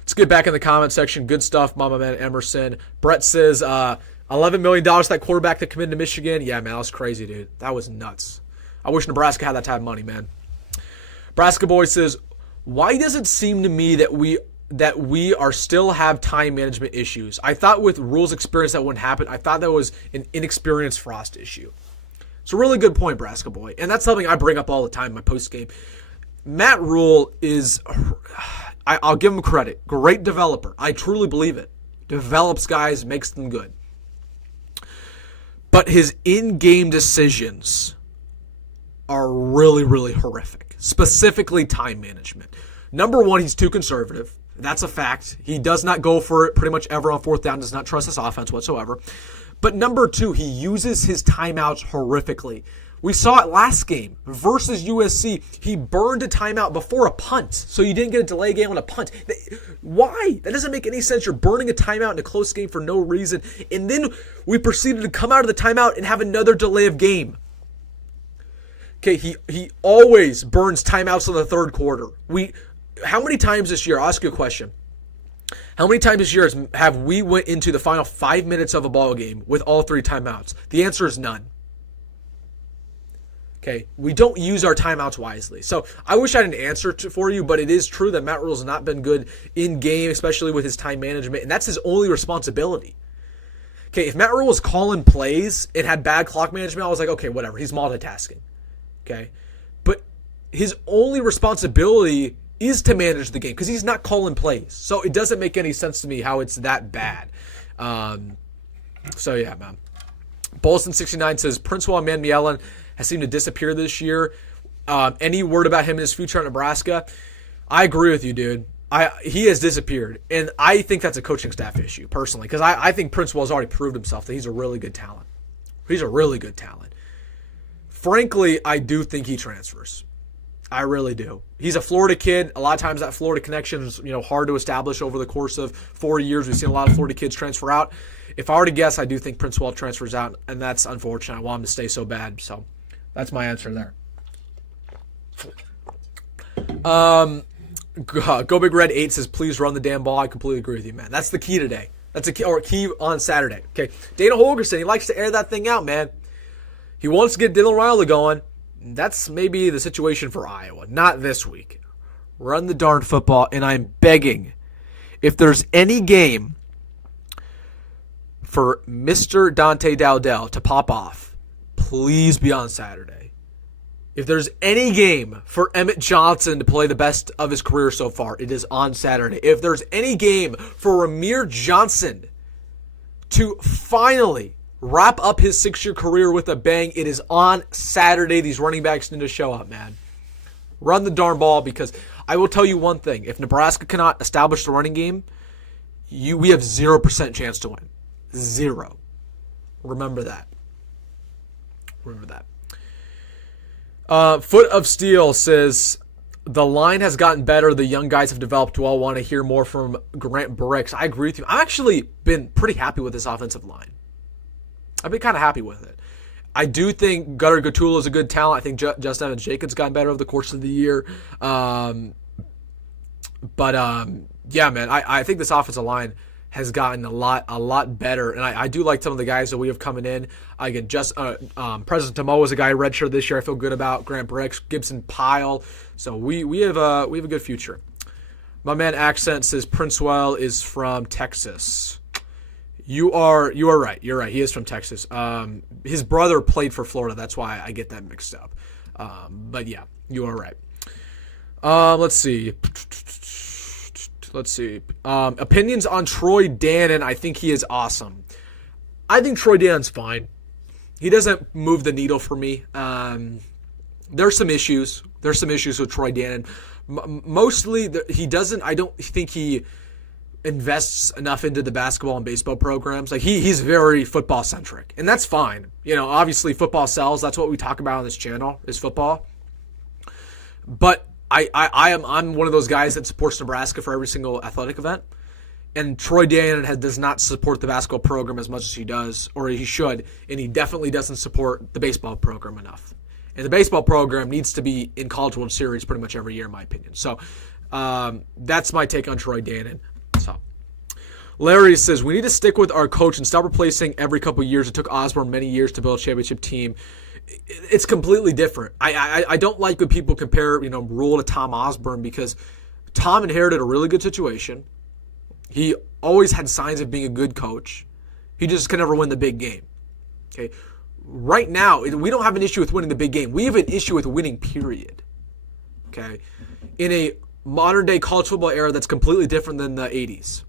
Let's get back in the comment section. Good stuff, Mama Man Emerson. Brett says, $11 million that quarterback that committed to Michigan. Yeah, man, that was crazy, dude. That was nuts. I wish Nebraska had that type of money, man. Nebraska Boy says, why does it seem to me that we are still have time management issues? I thought with Rhule's experience that wouldn't happen. I thought that was an inexperienced Frost issue. It's a really good point, Nebraska Boy. And that's something I bring up all the time in my postgame. Matt Rhule is... I'll give him credit. Great developer. I truly believe it. Develops guys, makes them good. But his in-game decisions are really, really horrific. Specifically time management. Number one, he's too conservative. That's a fact. He does not go for it pretty much ever on fourth down. Does not trust this offense whatsoever. But number two, he uses his timeouts horrifically. We saw it last game versus USC. He burned a timeout before a punt, so you didn't get a delay game on a punt. Why? That doesn't make any sense. You're burning a timeout in a close game for no reason. And then we proceeded to come out of the timeout and have another delay of game. Okay, he always burns timeouts in the third quarter. How many times this year, I'll ask you a question. How many times this year have we went into the final 5 minutes of a ball game with all 3 timeouts? The answer is none. Okay, we don't use our timeouts wisely. So I wish I had an answer for you, but it is true that Matt Rhule has not been good in game, especially with his time management, and that's his only responsibility. Okay, if Matt Rhule was calling plays and had bad clock management, I was like, okay, whatever, he's multitasking. Okay, but his only responsibility is to manage the game because he's not calling plays. So it doesn't make any sense to me how it's that bad. So yeah, man. Bolson69 says, Prince William Yellen has seemed to disappear this year. Any word about him and his future at Nebraska? I agree with you, dude. He has disappeared, and I think that's a coaching staff issue, personally, because I think Prince Will's already proved himself that he's a really good talent. He's a really good talent. Frankly, I do think he transfers. I really do. He's a Florida kid. A lot of times that Florida connection is hard to establish over the course of 4 years. We've seen a lot of Florida kids transfer out. If I were to guess, I do think Prince Will transfers out, and that's unfortunate. I want him to stay so bad, so that's my answer there. Go Big Red 8 says, please run the damn ball. I completely agree with you, man. That's the key today. That's a key, or key on Saturday. Okay, Dana Holgerson, he likes to air that thing out, man. He wants to get Dylan Raiola going. That's maybe the situation for Iowa. Not this week. Run the darn football, and I'm begging, if there's any game for Mr. Dante Dowdell to pop off, please be on Saturday. If there's any game for Emmett Johnson to play the best of his career so far, it is on Saturday. If there's any game for Ramir Johnson to finally wrap up his 6-year career with a bang, it is on Saturday. These running backs need to show up, man. Run the darn ball, because I will tell you one thing. If Nebraska cannot establish the running game, we have 0% chance to win. 0. Remember that. Foot of Steel says, the line has gotten better. The young guys have developed well. Want to hear more from Grant Bricks. I agree with you. I've actually been pretty happy with this offensive line. I've been kind of happy with it. I do think Gunnar Gatula is a good talent. I think Justin Evans-Jacobs gotten better over the course of the year. Yeah, man, I think this offensive line has gotten a lot better, and I do like some of the guys that we have coming in. Again, President Tomo is a guy redshirt this year I feel good about. Grant Bricks, Gibson Pyle. So we have a good future. My man Accent says Princewell is from Texas. You are right. You're right. He is from Texas. His brother played for Florida. That's why I get that mixed up. But yeah, you are right. Let's see. Opinions on Troy Dannon. I think he is awesome. I think Troy Dannon's fine. He doesn't move the needle for me. There's some issues. There's some issues with Troy Dannon. Mostly, he doesn't. I don't think he invests enough into the basketball and baseball programs. Like he's very football centric, and that's fine. Obviously football sells. That's what we talk about on this channel is football. But I'm one of those guys that supports Nebraska for every single athletic event, and Troy Dannon does not support the basketball program as much as he does, or he should, and he definitely doesn't support the baseball program enough. And the baseball program needs to be in College World Series pretty much every year, in my opinion. So that's my take on Troy Dannon. So Larry says, we need to stick with our coach and stop replacing every couple of years. It took Osborne many years to build a championship team. It's completely different. I don't like when people compare, Rhule to Tom Osborne, because Tom inherited a really good situation. He always had signs of being a good coach. He just could never win the big game. Okay. Right now, we don't have an issue with winning the big game. We have an issue with winning, period. Okay. In a modern day college football era that's completely different than the 80s,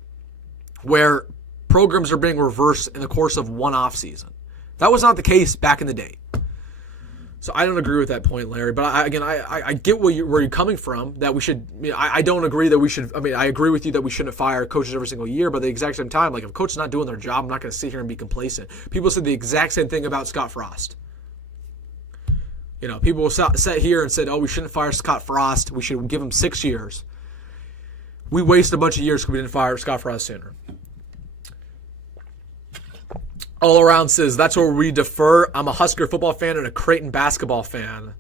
where programs are being reversed in the course of one off season. That was not the case back in the day. So I don't agree with that point, Larry. But I get where you're coming from, that we should. I don't agree that we should. I agree with you that we shouldn't fire coaches every single year. But at the exact same time, like, if a coach is not doing their job, I'm not going to sit here and be complacent. People said the exact same thing about Scott Frost. People will sit here and said, oh, we shouldn't fire Scott Frost. We should give him 6 years. We wasted a bunch of years because we didn't fire Scott Frost sooner. All Around says, that's where we defer. I'm a Husker football fan and a Creighton basketball fan.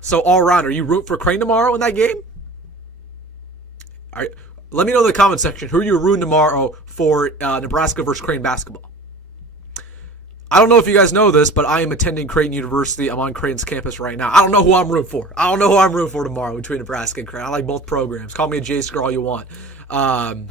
So All Around, are you rooting for Creighton tomorrow in that game? All right. Let me know in the comment section who you're rooting tomorrow for Nebraska versus Creighton basketball. I don't know if you guys know this, but I am attending Creighton University. I'm on Creighton's campus right now. I don't know who I'm rooting for. I don't know who I'm rooting for tomorrow between Nebraska and Creighton. I like both programs. Call me a J-Sker all you want. But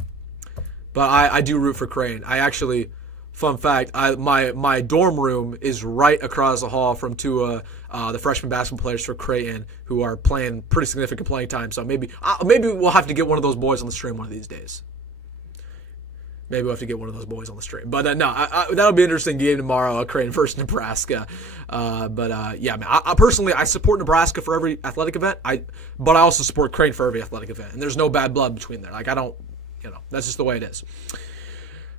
I do root for Creighton. I actually, fun fact, my dorm room is right across the hall from two the freshman basketball players for Creighton who are playing pretty significant playing time. So maybe we'll have to get one of those boys on the stream one of these days. Maybe we'll have to get one of those boys on the stream. But no, that'll be an interesting game tomorrow, Creighton versus Nebraska. Yeah, man. I personally, I support Nebraska for every athletic event, but I also support Creighton for every athletic event. And there's no bad blood between there. Like, I don't, that's just the way it is.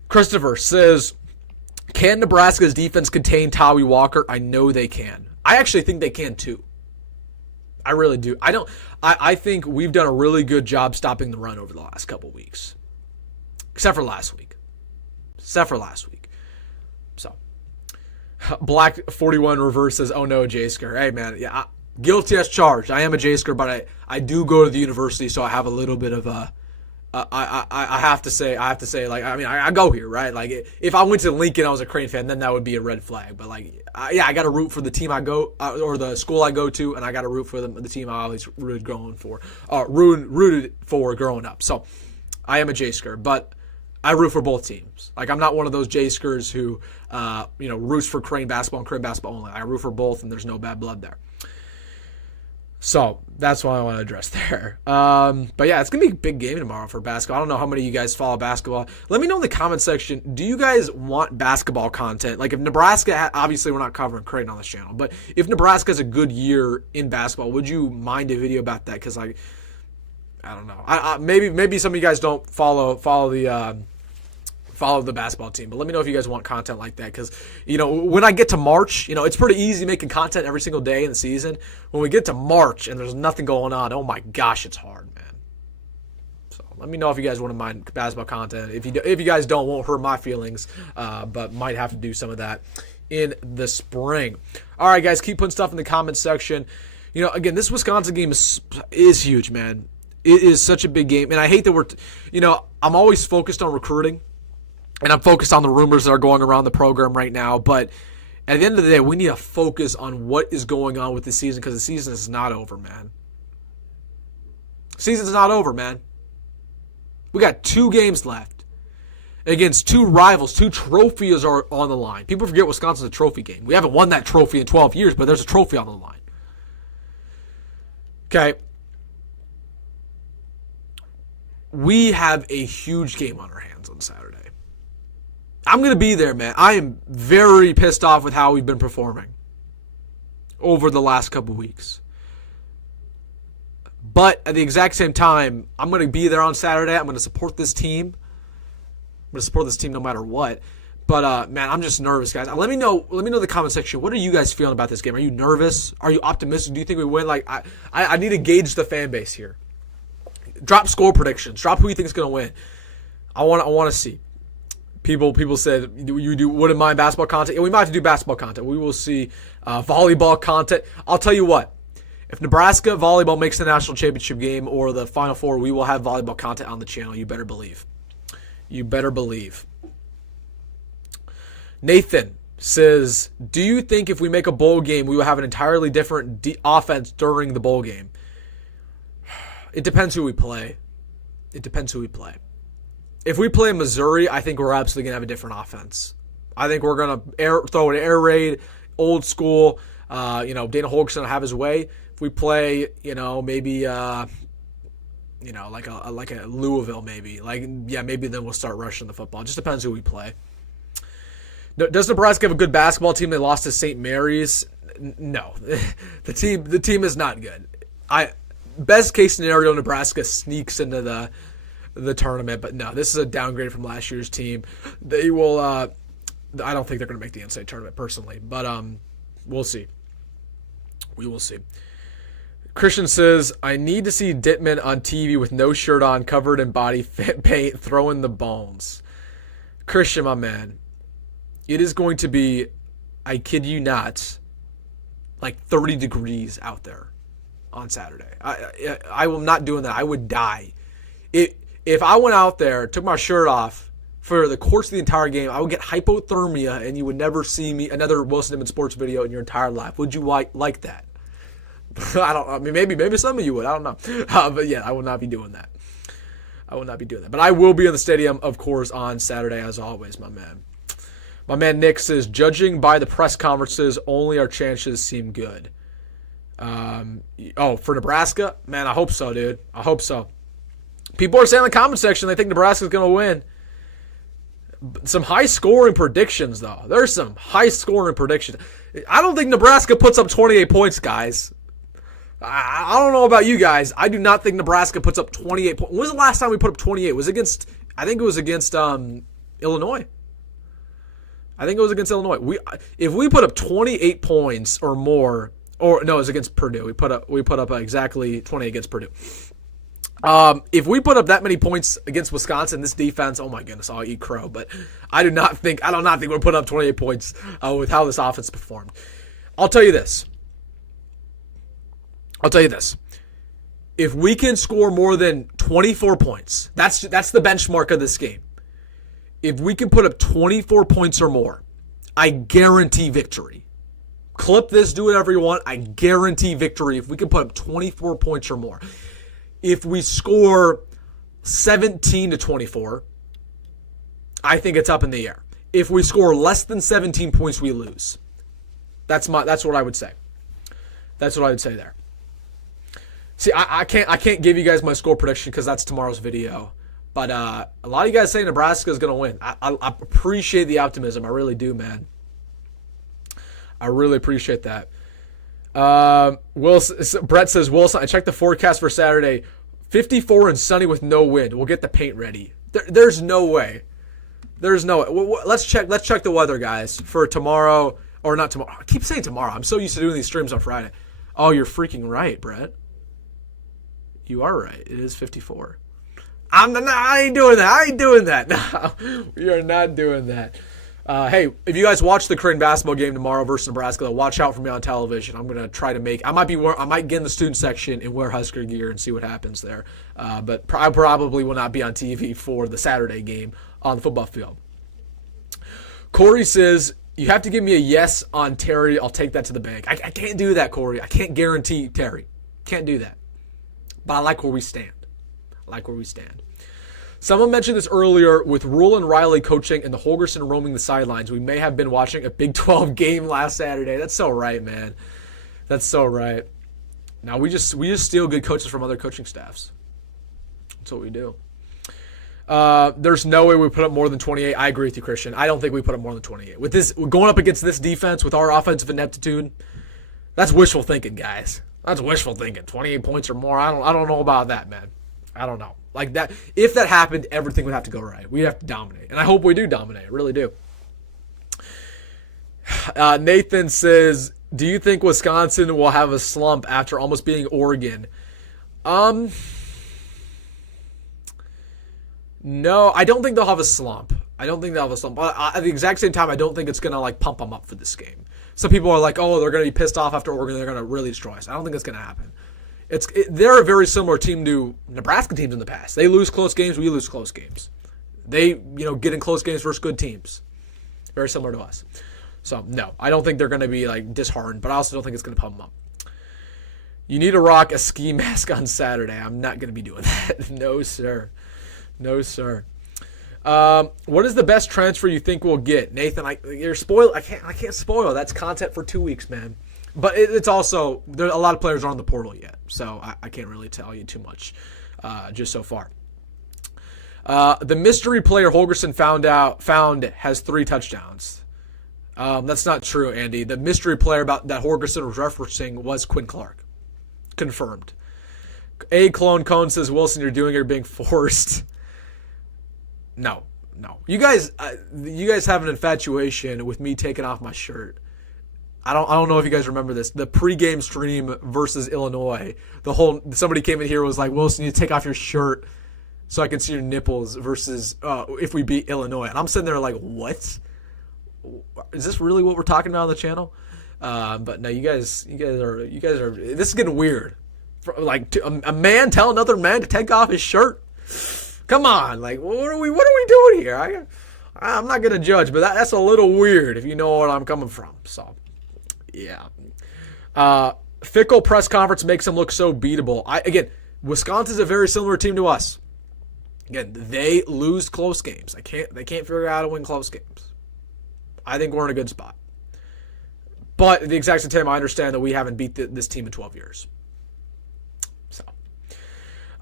Christopher says, can Nebraska's defense contain Tawi Walker? I know they can. I actually think they can too. I really do. I think we've done a really good job stopping the run over the last couple weeks. Except for last week. So, Black 41 Reverse says, oh no, J-Sker. Hey, man, yeah, guilty as charged. I am a J-Sker, but I do go to the university, so I have a little bit of a... I have to say, like, I mean, I go here, right? Like, if I went to Lincoln, I was a Creighton fan, then that would be a red flag. But, like, I got to root for the team I go, or the school I go to, and I got to root for the team I always rooted for growing up. So, I am a J-Sker, but I root for both teams. Like, I'm not one of those J-Skers who, roots for Creighton basketball and Creighton basketball only. I root for both, and there's no bad blood there. So that's what I want to address there. But yeah, it's going to be a big game tomorrow for basketball. I don't know how many of you guys follow basketball. Let me know in the comment section, do you guys want basketball content? Like, if Nebraska, obviously we're not covering Creighton on this channel, but if Nebraska has a good year in basketball, would you mind a video about that? Because, like, I don't know. Maybe some of you guys don't follow the basketball team, but let me know if you guys want content like that, because when I get to March, it's pretty easy making content every single day in the season. When we get to March and there's nothing going on, oh my gosh, it's hard, man. So let me know if you guys wouldn't mind basketball content. If you guys don't, won't hurt my feelings, but might have to do some of that in the spring. All right, guys, keep putting stuff in the comments section. Again, this Wisconsin game is huge, man. It is such a big game, and I hate that I'm always focused on recruiting. And I'm focused on the rumors that are going around the program right now. But at the end of the day, we need to focus on what is going on with the season, because the season is not over, man. Season's not over, man. We got 2 games left against 2 rivals. 2 trophies are on the line. People forget Wisconsin's a trophy game. We haven't won that trophy in 12 years, but there's a trophy on the line. Okay. We have a huge game on our hands on Saturday. I'm going to be there, man. I am very pissed off with how we've been performing over the last couple weeks. But at the exact same time, I'm going to be there on Saturday. I'm going to support this team. I'm going to support this team no matter what. But, man, I'm just nervous, guys. Let me know in the comment section. What are you guys feeling about this game? Are you nervous? Are you optimistic? Do you think we win? Like, I need to gauge the fan base here. Drop score predictions. Drop who you think is going to win. I want to see. People said you wouldn't mind basketball content. Yeah, we might have to do basketball content. We will see volleyball content. I'll tell you what. If Nebraska volleyball makes the national championship game or the Final Four, we will have volleyball content on the channel. You better believe. You better believe. Nathan says, do you think if we make a bowl game, we will have an entirely different offense during the bowl game? It depends who we play. If we play Missouri, I think we're absolutely going to have a different offense. I think we're going to throw an air raid, old school. Dana Holg's going to have his way. If we play, maybe, like a Louisville, maybe. Maybe then we'll start rushing the football. It just depends who we play. Does Nebraska have a good basketball team? They lost to St. Mary's. No, the team is not good. Best case scenario, Nebraska sneaks into the tournament, but no, this is a downgrade from last year's team. They will. I don't think they're going to make the NCAA tournament personally, but we'll see. We will see. Christian says, I need to see Dittman on TV with no shirt on, covered in body paint, throwing the bones. Christian, my man, it is going to be, I kid you not, like 30 degrees out there on Saturday. I am not doing that. I would die. If I went out there, took my shirt off for the course of the entire game, I would get hypothermia and you would never see me another Wilson Dittman Sports video in your entire life. Would you like that? I mean, maybe some of you would. I don't know. But yeah, I will not be doing that. But I will be in the stadium, of course, on Saturday, as always, my man. My man Nick says, judging by the press conferences, only our chances seem good. For Nebraska? Man, I hope so, dude. I hope so. People are saying in the comment section they think Nebraska's going to win. Some high-scoring predictions, though. There's some high-scoring predictions. I don't think Nebraska puts up 28 points, guys. I don't know about you guys. I do not think Nebraska puts up 28 points. When was the last time we put up 28? I think it was against Illinois. If we put up 28 points or more, or no, it was against Purdue. We put up exactly 28 against Purdue. If we put up that many points against Wisconsin, this defense, oh my goodness, I'll eat crow. But I do not think we're putting up 28 points with how this offense performed. I'll tell you this. If we can score more than 24 points, that's the benchmark of this game. If we can put up 24 points or more, I guarantee victory. Clip this, do whatever you want. I guarantee victory if we can put up 24 points or more. If we score 17 to 24, I think it's up in the air. If we score less than 17 points, we lose. That's what I would say. That's what I would say there. See, I can't give you guys my score prediction because that's tomorrow's video. But a lot of you guys say Nebraska is going to win. I appreciate the optimism. I really do, man. I really appreciate that. Brett says, Wilson, I checked the forecast for Saturday. 54 and sunny with no wind. We'll get the paint ready. There's no way. There's no way. Let's check the weather, guys, for tomorrow. Or not tomorrow. I keep saying tomorrow. I'm so used to doing these streams on Friday. Oh, you're freaking right, Brett. You are right. It is 54. I ain't doing that. No, we are not doing that. Hey, if you guys watch the Creighton basketball game tomorrow versus Nebraska, watch out for me on television. I'm gonna try to I might get in the student section and wear Husker gear and see what happens there. But I probably will not be on TV for the Saturday game on the football field. Corey says, you have to give me a yes on Terry. I'll take that to the bank. I can't do that, Corey. I can't guarantee Terry. Can't do that. But I like where we stand. Someone mentioned this earlier with Rhule and Riley coaching and the Holgorsen roaming the sidelines. We may have been watching a Big 12 game last Saturday. That's so right, man. That's so right. Now we just steal good coaches from other coaching staffs. That's what we do. There's no way we put up more than 28. I agree with you, Christian. I don't think we put up more than 28. With this going up against this defense with our offensive ineptitude, that's wishful thinking, guys. That's wishful thinking. 28 points or more. I don't know about that, man. I don't know. Like that, if that happened, everything would have to go right. We'd have to dominate. And I hope we do dominate. I really do. Nathan says, do you think Wisconsin will have a slump after almost beating Oregon? No, I don't think they'll have a slump. But at the exact same time, I don't think it's going to pump them up for this game. Some people are like, oh, they're going to be pissed off after Oregon. They're going to really destroy us. I don't think it's going to happen. They're a very similar team to Nebraska teams in the past. They lose close games. We lose close games. They, get in close games versus good teams. Very similar to us. So, no, I don't think they're going to be disheartened, but I also don't think it's going to pump them up. You need to rock a ski mask on Saturday. I'm not going to be doing that. No, sir. What is the best transfer you think we'll get? Nathan, you're spoiled. I can't spoil. That's content for 2 weeks, man. But it's also, a lot of players aren't on the portal yet, so I can't really tell you too much just so far. The mystery player Holgorsen found has 3 touchdowns. That's not true, Andy. The mystery player that Holgorsen was referencing was Quinn Clark. Confirmed. A Clone Cone says, Wilson, you're doing it, you're being forced. No. You guys have an infatuation with me taking off my shirt. I don't know if you guys remember this. The pregame stream versus Illinois. Somebody came in here and was like, Wilson, you take off your shirt so I can see your nipples versus if we beat Illinois. And I'm sitting there like, what? Is this really what we're talking about on the channel? But no, you guys are. This is getting weird. A man tell another man to take off his shirt. Come on, like what are we doing here? I'm not gonna judge, but that's a little weird if you know where I'm coming from. So, yeah. Fickle press conference makes him look so beatable. Again, Wisconsin's a very similar team to us. Again, they lose close games. They can't figure out how to win close games. I think we're in a good spot. But at the exact same time, I understand that we haven't beat this team in 12 years. So,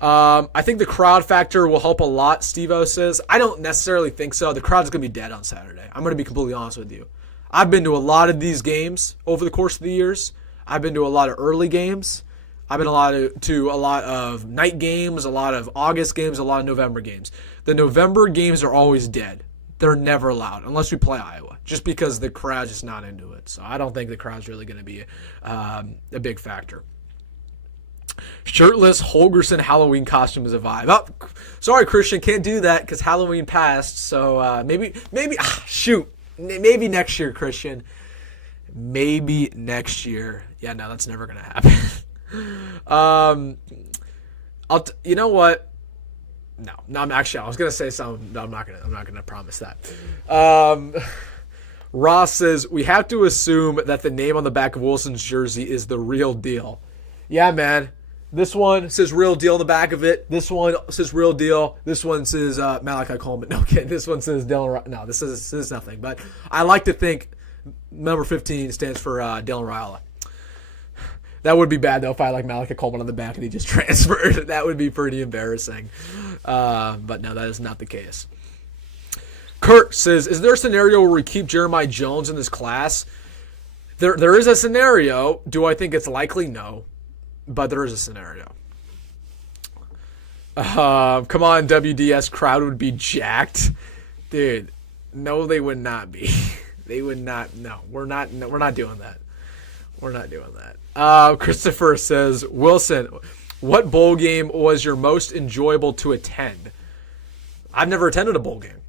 I think the crowd factor will help a lot, Steve-O says. I don't necessarily think so. The crowd's going to be dead on Saturday. I'm going to be completely honest with you. I've been to a lot of these games over the course of the years. I've been to a lot of early games. I've been to a lot of night games, a lot of August games, a lot of November games. The November games are always dead. They're never allowed unless we play Iowa, just because the crowd's just not into it. So I don't think the crowd's really going to be a big factor. Shirtless Holgerson Halloween costume is a vibe. Oh, sorry, Christian, can't do that because Halloween passed. So maybe next year, Christian. Maybe next year. Yeah, no, that's never going to happen. You know what? No, I was gonna say something. No, I'm not gonna promise that. Ross says we have to assume that the name on the back of Wilson's jersey is the real deal. Yeah, man. This one says real deal on the back of it. This one says real deal. This one says Malachi Coleman. No kidding. This one says Dylan. No, this is nothing. But I like to think number 15 stands for Dylan Raiola. That would be bad, though, if I had like Malachi Coleman on the back and he just transferred. That would be pretty embarrassing. But no, that is not the case. Kurt says, is there a scenario where we keep Jeremiah Jones in this class? There is a scenario. Do I think it's likely? No. But there is a scenario. Come on, WDS crowd would be jacked. Dude, no, they would not be. They would not. No, we're not doing that. We're not doing that. Christopher says, Wilson, what bowl game was your most enjoyable to attend? I've never attended a bowl game.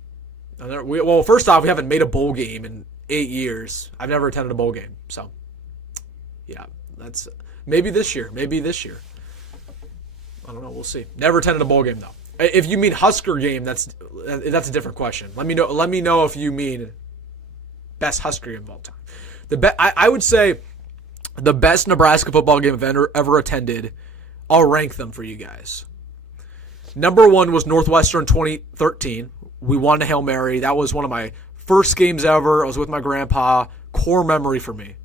Well, first off, we haven't made a bowl game in 8 years. I've never attended a bowl game. So, yeah, that's maybe this year. I don't know. We'll see. Never attended a bowl game, though. If you mean Husker game, that's a different question. Let me know if you mean best Husker game of all time. I would say the best Nebraska football game I've ever attended, I'll rank them for you guys. Number 1 was Northwestern 2013. We won a Hail Mary. That was one of my first games ever. I was with my grandpa. Core memory for me.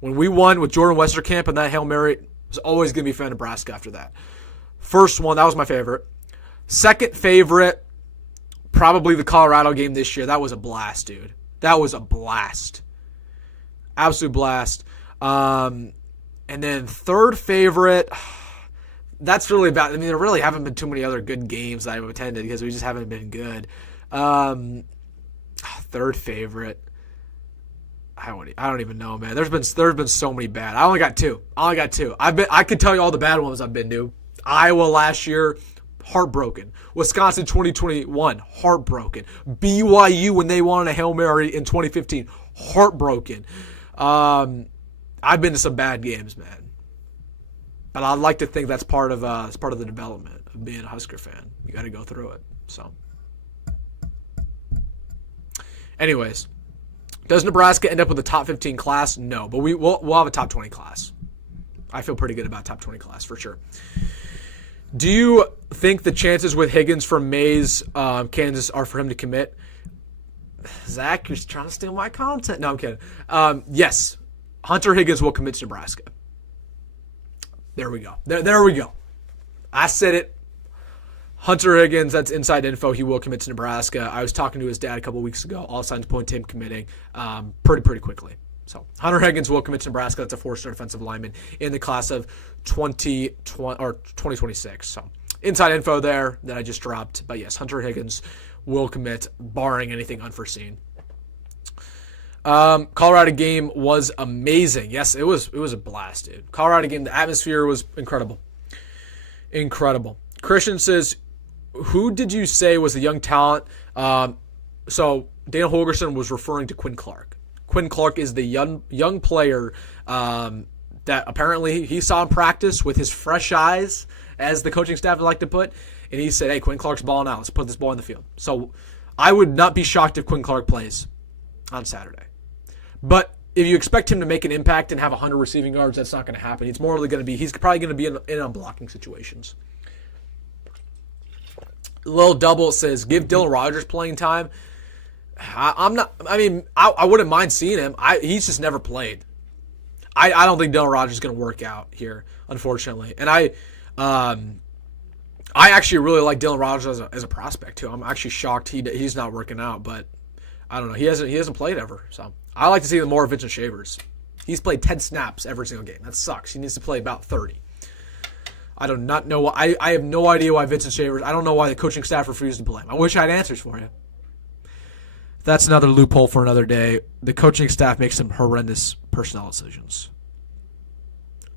When we won with Jordan Westerkamp and that Hail Mary, I was always going to be a fan of Nebraska after that. First one, that was my favorite. Second favorite, probably the Colorado game this year. That was a blast, dude. That was a blast. Absolute blast. And then third favorite, that's really bad. I mean, there really haven't been too many other good games that I've attended because we just haven't been good. Third favorite, I don't even know, man. There's been so many bad. I only got two. I could tell you all the bad ones I've been to. Iowa last year, heartbroken. Wisconsin 2021, heartbroken. BYU when they won a Hail Mary in 2015, heartbroken. I've been to some bad games, man. But I'd like to think that's part of the development of being a Husker fan. You got to go through it. So, anyways, does Nebraska end up with a top 15 class? No, but we'll have a top 20 class. I feel pretty good about top 20 class for sure. Do you think the chances with Higgins from Mays, Kansas, are for him to commit? Zach, you're trying to steal my content. No, I'm kidding. Yes, Hunter Higgins will commit to Nebraska. There we go. There we go. I said it. Hunter Higgins, that's inside info. He will commit to Nebraska. I was talking to his dad a couple weeks ago. All signs point to him committing pretty quickly. So Hunter Higgins will commit to Nebraska. That's a four-star defensive lineman in the class of 2026. So inside info there that I just dropped. But yes, Hunter Higgins will commit, barring anything unforeseen. Colorado game was amazing. Yes, it was a blast, dude. Colorado game, the atmosphere was incredible. Incredible. Christian says, who did you say was the young talent? So Dana Holgerson was referring to Quinn Clark. Quinn Clark is the young player that apparently he saw in practice with his fresh eyes, as the coaching staff would like to put, and he said, hey, Quinn Clark's balling out. Let's put this ball in the field. So I would not be shocked if Quinn Clark plays on Saturday. But if you expect him to make an impact and have 100 receiving yards, that's not going to happen. He's probably going to be in blocking situations. Lil Double says, give Dylan Rogers playing time. I wouldn't mind seeing him. He's just never played. I don't think Dylan Rogers is going to work out here, unfortunately. And I actually really like Dylan Rogers as a prospect too. I'm actually shocked he's not working out, but I don't know. He hasn't played ever, so I like to see more of Vincent Shavers. He's played 10 snaps every single game. That sucks. He needs to play about 30. I do not know. I have no idea why Vincent Shavers. I don't know why the coaching staff refused to play him. I wish I had answers for you. That's another loophole for another day. The coaching staff makes some horrendous personnel decisions.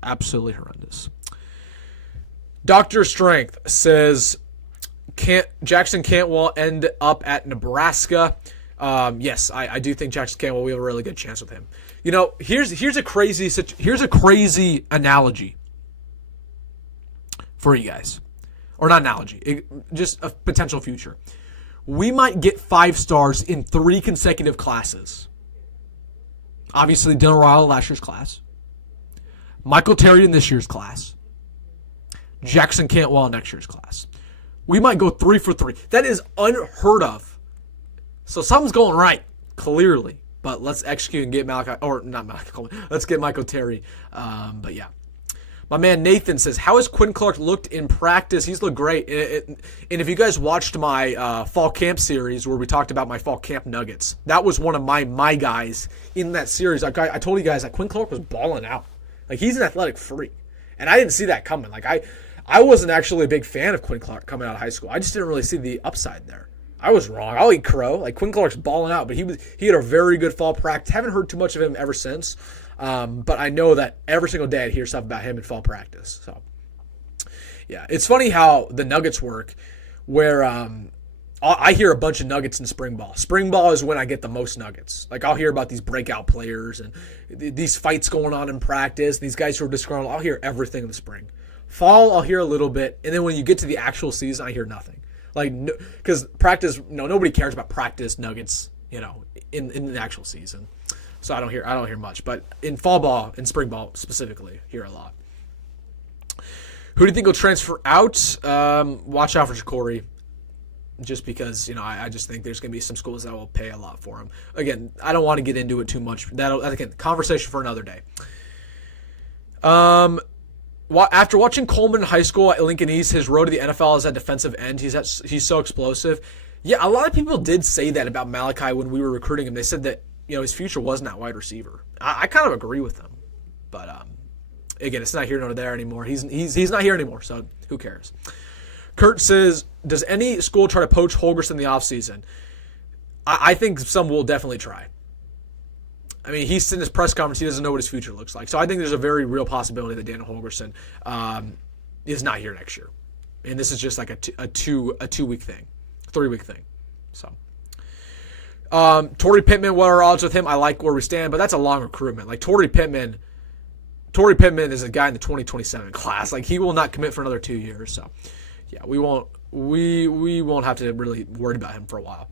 Absolutely horrendous. Dr. Strength says, Jackson Cantwell end up at Nebraska? Yes, I do think Jackson Cantwell, we have a really good chance with him. You know, here's a crazy analogy for you guys. Or not analogy, just a potential future. We might get 5 stars in 3 consecutive classes. Obviously, Dylan Raiola last year's class. Michael Terry in this year's class. Jackson Cantwell in next year's class. We might go 3 for 3. That is unheard of. So something's going right, clearly. But let's execute and get let's get Michael Terry. But yeah. My man Nathan says, how has Quinn Clark looked in practice? He's looked great. And if you guys watched my fall camp series where we talked about my fall camp nuggets, that was one of my guys in that series. I told you guys that Quinn Clark was balling out. Like, he's an athletic freak. And I didn't see that coming. Like, I wasn't actually a big fan of Quinn Clark coming out of high school. I just didn't really see the upside there. I was wrong. I'll eat crow. Like, Quinn Clark's balling out, but he had a very good fall practice. Haven't heard too much of him ever since. But I know that every single day I hear stuff about him in fall practice. So, yeah. It's funny how the Nuggets work, where I hear a bunch of nuggets in spring ball. Spring ball is when I get the most nuggets. Like, I'll hear about these breakout players and these fights going on in practice, these guys who are disgruntled. I'll hear everything in the spring. Fall, I'll hear a little bit. And then when you get to the actual season, I hear nothing. Like, because practice, nobody cares about practice nuggets, in the actual season. So I don't hear much. But in fall ball and spring ball specifically, hear a lot. Who do you think will transfer out? Watch out for Ja'Cory. Just because, I just think there's going to be some schools that will pay a lot for him. Again, I don't want to get into it too much. Again, conversation for another day. After watching Coleman in high school at Lincoln East, his road to the NFL as a defensive end, he's so explosive. Yeah, a lot of people did say that about Malachi when we were recruiting him. They said that his future wasn't at wide receiver. I kind of agree with them, but again, it's not here nor there anymore. He's not here anymore, so who cares? Kurt says, does any school try to poach Holgerson in the offseason? I think some will definitely try. I mean, he's in his press conference. He doesn't know what his future looks like. So I think there's a very real possibility that Daniel Holgerson is not here next year. And this is just like a 2-week thing, 3-week thing. So, Torrey Pittman, what are odds with him? I like where we stand, but that's a long recruitment. Like, Torrey Pittman is a guy in the 2027 class. Like, he will not commit for another 2 years. So, yeah, we won't have to really worry about him for a while.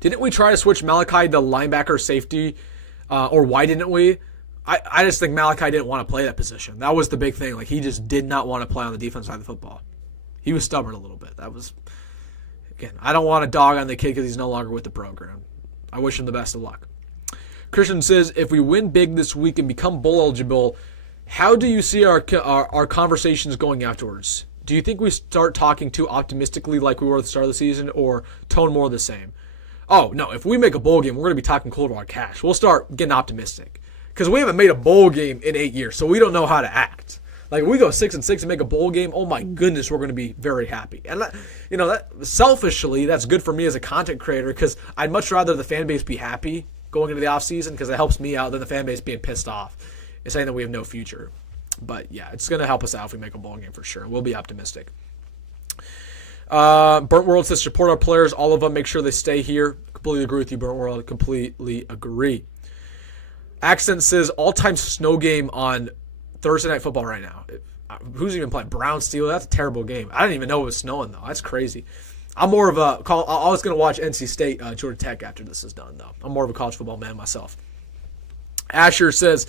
Didn't we try to switch Malachi to linebacker safety? Or why didn't we? I just think Malachi didn't want to play that position. That was the big thing. Like, he just did not want to play on the defense side of the football. He was stubborn a little bit. That was, again, I don't want to dog on the kid because he's no longer with the program. I wish him the best of luck. Christian says, if we win big this week and become bowl eligible, how do you see our conversations going afterwards? Do you think we start talking too optimistically like we were at the start of the season, or tone more the same? Oh, no, if we make a bowl game, we're going to be talking Coldwater Cash. We'll start getting optimistic. Because we haven't made a bowl game in 8 years, so we don't know how to act. Like, we go 6-6 and make a bowl game, oh my goodness, we're going to be very happy. And, that selfishly, that's good for me as a content creator, because I'd much rather the fan base be happy going into the offseason because it helps me out than the fan base being pissed off and saying that we have no future. But, yeah, it's going to help us out if we make a bowl game for sure. We'll be optimistic. Burnt World says support our players, all of them. Make sure they stay here. Completely agree with you, Burnt World. Completely agree. Accent says all-time snow game on Thursday Night Football right now. Who's even playing? Browns Steelers? That's a terrible game. I didn't even know it was snowing, though. That's crazy. I'm more of a – I was going to watch NC State, Georgia Tech after this is done, though. I'm more of a college football man myself. Asher says,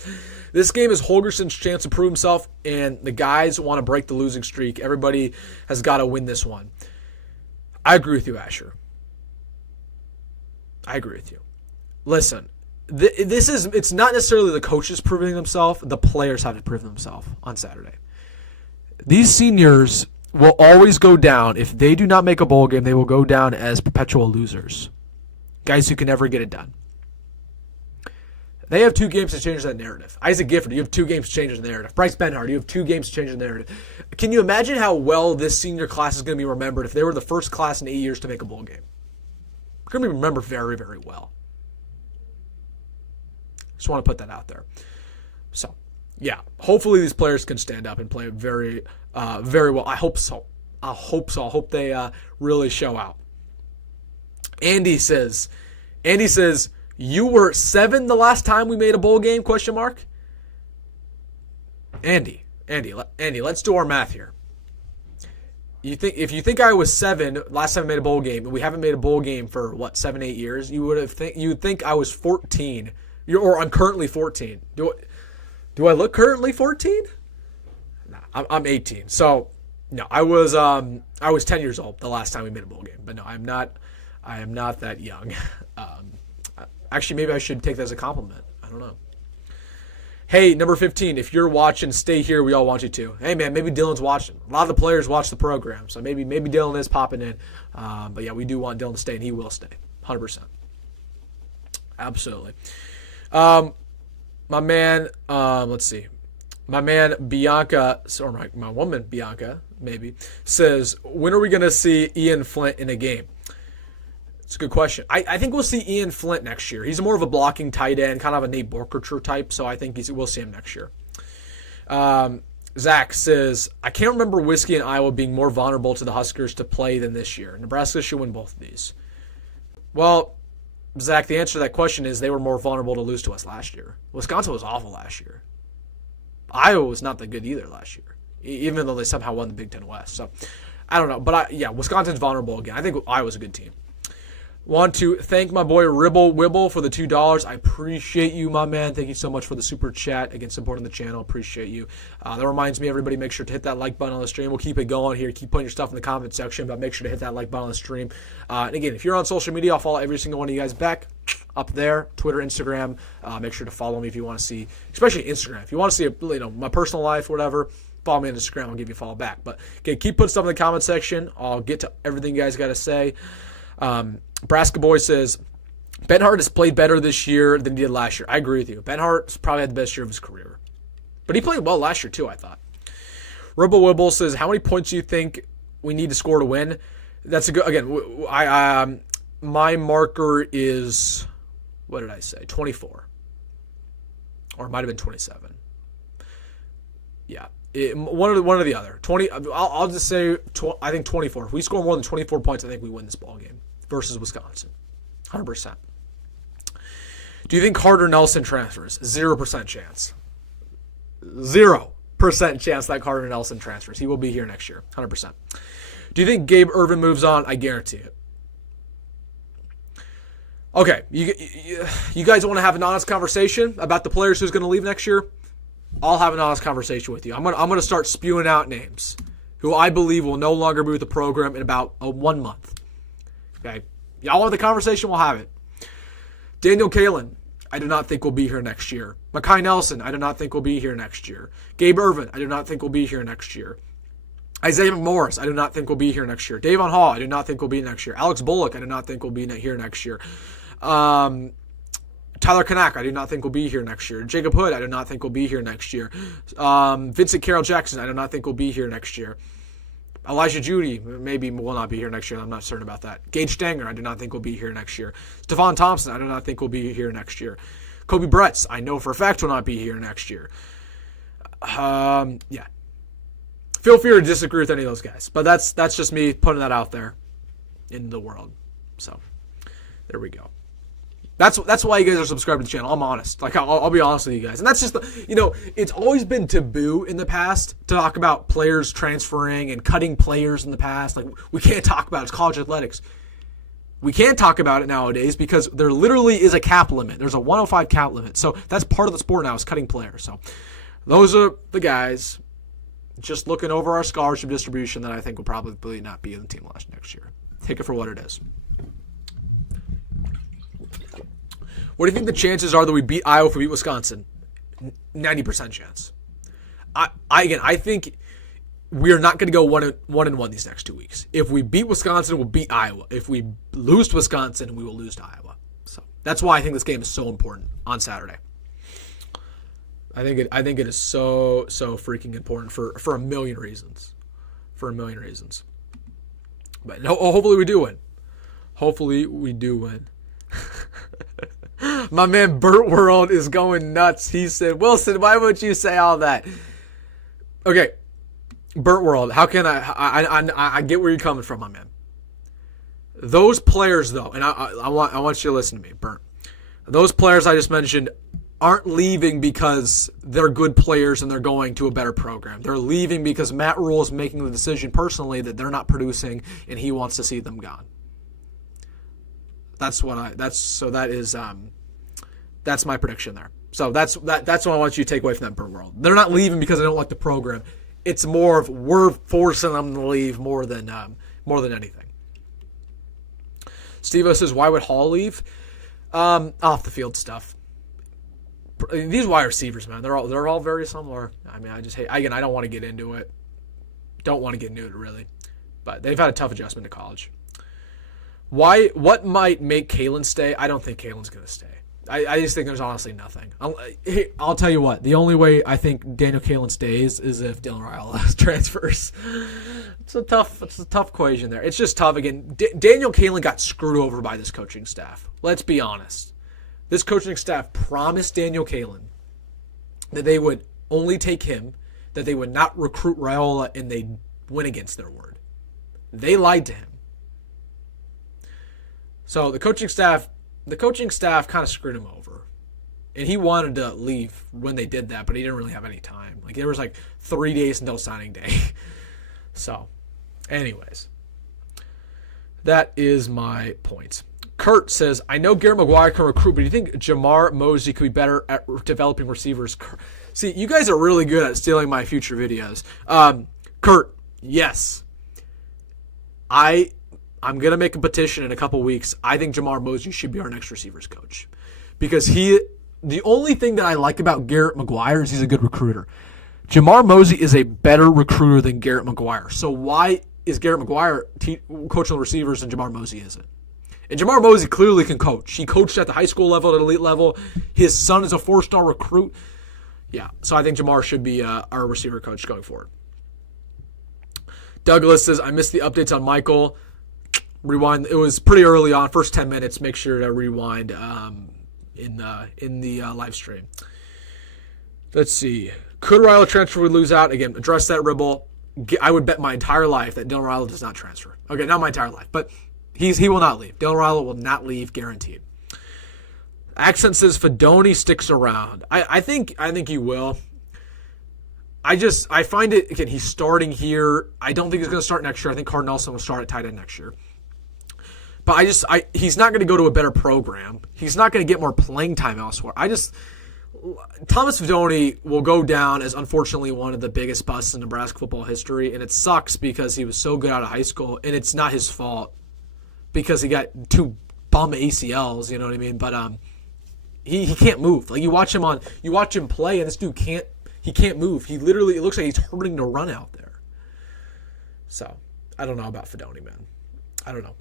this game is Holgerson's chance to prove himself, and the guys want to break the losing streak. Everybody has got to win this one. I agree with you, Asher. I agree with you. Listen, it's not necessarily the coaches proving themselves. The players have to prove themselves on Saturday. These seniors will always go down. If they do not make a bowl game, they will go down as perpetual losers. Guys who can never get it done. They have 2 games to change that narrative. Isaac Gifford, you have 2 games to change the narrative. Bryce Benhart, you have 2 games to change the narrative. Can you imagine how well this senior class is going to be remembered if they were the first class in 8 years to make a bowl game? It's going to be remembered very, very well. Just want to put that out there. So, yeah, hopefully these players can stand up and play very, very well. I hope so. I hope they really show out. Andy says, you were 7 the last time we made a bowl game? ? Andy, let's do our math here. If you think I was 7 last time I made a bowl game, and we haven't made a bowl game for 7-8 years, you would think I was 14. Or I'm currently 14. Do I look currently 14? Nah, I'm 18. So no, I was 10 years old the last time we made a bowl game. But no, I am not that young. Actually, maybe I should take that as a compliment. I don't know. Hey, number 15, if you're watching, stay here. We all want you to. Hey, man, maybe Dylan's watching. A lot of the players watch the program, so maybe Dylan is popping in. But, yeah, we do want Dylan to stay, and he will stay, 100%. Absolutely. My man, let's see. My man Bianca, or my woman Bianca, maybe, says, when are we going to see Ian Flint in a game? It's a good question. I think we'll see Ian Flint next year. He's more of a blocking tight end, kind of a Nate Borkercher type, so I think we'll see him next year. Zach says, I can't remember Whiskey and Iowa being more vulnerable to the Huskers to play than this year. Nebraska should win both of these. Well, Zach, the answer to that question is they were more vulnerable to lose to us last year. Wisconsin was awful last year. Iowa was not that good either last year, even though they somehow won the Big Ten West. So, I don't know. But, Wisconsin's vulnerable again. I think Iowa's a good team. Want to thank my boy Ribble Wibble for the $2. I appreciate you, my man. Thank you so much for the super chat. Again, supporting the channel. Appreciate you. That reminds me, everybody, make sure to hit that like button on the stream. We'll keep it going here. Keep putting your stuff in the comment section, but make sure to hit that like button on the stream. And again, if you're on social media, I'll follow every single one of you guys back up there. Twitter, Instagram. Make sure to follow me if you want to see, especially Instagram. If you want to see, my personal life, whatever, follow me on Instagram. I'll give you a follow back. But okay, keep putting stuff in the comment section. I'll get to everything you guys got to say. Nebraska Boy says, Benhart has played better this year than he did last year. I agree with you. Benhart's probably had the best year of his career. But he played well last year, too, I thought. Ribble Wibble says, how many points do you think we need to score to win? That's a good, again, my marker is, what did I say, 24. Or it might have been 27. Yeah. One or the other. 20. I'll just say, I think 24. If we score more than 24 points, I think we win this ball game versus Wisconsin. 100%. Do you think Carter Nelson transfers? 0% chance. 0% chance that Carter Nelson transfers. He will be here next year. 100%. Do you think Gabe Ervin moves on? I guarantee it. Okay. You guys want to have an honest conversation about the players who's going to leave next year? I'll have an honest conversation with you. I'm gonna start spewing out names who I believe will no longer be with the program in about 1 month. Okay, y'all want the conversation? We'll have it. Daniel Kalen, I do not think will be here next year. Makai Nelson, I do not think will be here next year. Gabe Ervin, I do not think will be here next year. Isaiah McMorris, I do not think will be here next year. Davon Hall, I do not think will be next year. Alex Bullock, I do not think will be here next year. Tyler Kanak, I do not think will be here next year. Jacob Hood, I do not think will be here next year. Vincent Carroll Jackson, I do not think will be here next year. Elijah Judy maybe will not be here next year. I'm not certain about that. Gage Stanger, I do not think will be here next year. Stephon Thompson, I do not think will be here next year. Kobe Bretz, I know for a fact will not be here next year. Yeah. Feel free to disagree with any of those guys, but that's just me putting that out there in the world. So there we go. That's why you guys are subscribed to the channel. I'm honest. Like, I'll be honest with you guys. And that's just, it's always been taboo in the past to talk about players transferring and cutting players in the past. Like, we can't talk about it. It's college athletics. We can't talk about it nowadays because there literally is a cap limit. There's a 105 cap limit. So that's part of the sport now, is cutting players. So those are the guys just looking over our scholarship distribution that I think will probably not be in the team next year. Take it for what it is. What do you think the chances are that we beat Iowa if we beat Wisconsin? 90% chance. I think we are not going to go 1-1 these next 2 weeks. If we beat Wisconsin, we'll beat Iowa. If we lose to Wisconsin, we will lose to Iowa. So that's why I think this game is so important on Saturday. I think it is so freaking important for a million reasons. For a million reasons. But hopefully we do win. Hopefully we do win. My man Burt World is going nuts. He said, Wilson, why would you say all that? Okay, Burt World, how can I get where you're coming from, my man. Those players, though, and I want you to listen to me, Burt. Those players I just mentioned aren't leaving because they're good players and they're going to a better program. They're leaving because Matt Rhule is making the decision personally that they're not producing and he wants to see them gone. That's my prediction there. So that's what I want you to take away from that Burt World. They're not leaving because they don't like the program. It's more of we're forcing them to leave more than anything. Steve-O says, why would Hall leave? Off the field stuff. These wide receivers, man, they're all very similar. I mean, I just hate. Again, I don't want to get into it. Don't want to get into it really, but they've had a tough adjustment to college. What might make Kalen stay? I don't think Kalen's going to stay. I just think there's honestly nothing. I'll tell you what. The only way I think Daniel Kalen stays is if Dylan Raiola transfers. It's a tough equation there. It's just tough. Again, Daniel Kalen got screwed over by this coaching staff. Let's be honest. This coaching staff promised Daniel Kalen that they would only take him, that they would not recruit Raiola, and they went against their word. They lied to him. So the coaching staff kind of screwed him over. And he wanted to leave when they did that, but he didn't really have any time. Like, there was 3 days until signing day. So, anyways, that is my point. Kurt says, I know Garrett McGuire can recruit, but do you think Jamar Mosey could be better at developing receivers? See, you guys are really good at stealing my future videos. Kurt, yes. I'm going to make a petition in a couple weeks. I think Jamar Mosey should be our next receivers coach. Because the only thing that I like about Garrett McGuire is he's a good recruiter. Jamar Mosey is a better recruiter than Garrett McGuire. So why is Garrett McGuire coaching the receivers and Jamar Mosey isn't? And Jamar Mosey clearly can coach. He coached at the high school level, at elite level. His son is a 4-star recruit. Yeah, so I think Jamar should be our receiver coach going forward. Douglas says, I missed the updates on Michael. Rewind. It was pretty early on, first 10 minutes. Make sure to rewind in the live stream. Let's see. Could Raiola transfer? We lose out again. Address that, Ribble. I would bet my entire life that Dylan Raiola does not transfer. Okay, not my entire life, but he will not leave. Dylan Raiola will not leave, guaranteed. Accent says Fedoni sticks around. I think he will. I find it, again, he's starting here. I don't think he's going to start next year. I think Card Nelson will start at tight end next year. But he's not going to go to a better program. He's not going to get more playing time elsewhere. Thomas Fedoni will go down as, unfortunately, one of the biggest busts in Nebraska football history, and it sucks because he was so good out of high school, and it's not his fault because he got 2 bum ACLs, you know what I mean? But he can't move. Like, you watch him play, and this dude can't move. He literally, it looks like he's hurting to run out there. So, I don't know about Fedoni, man. I don't know.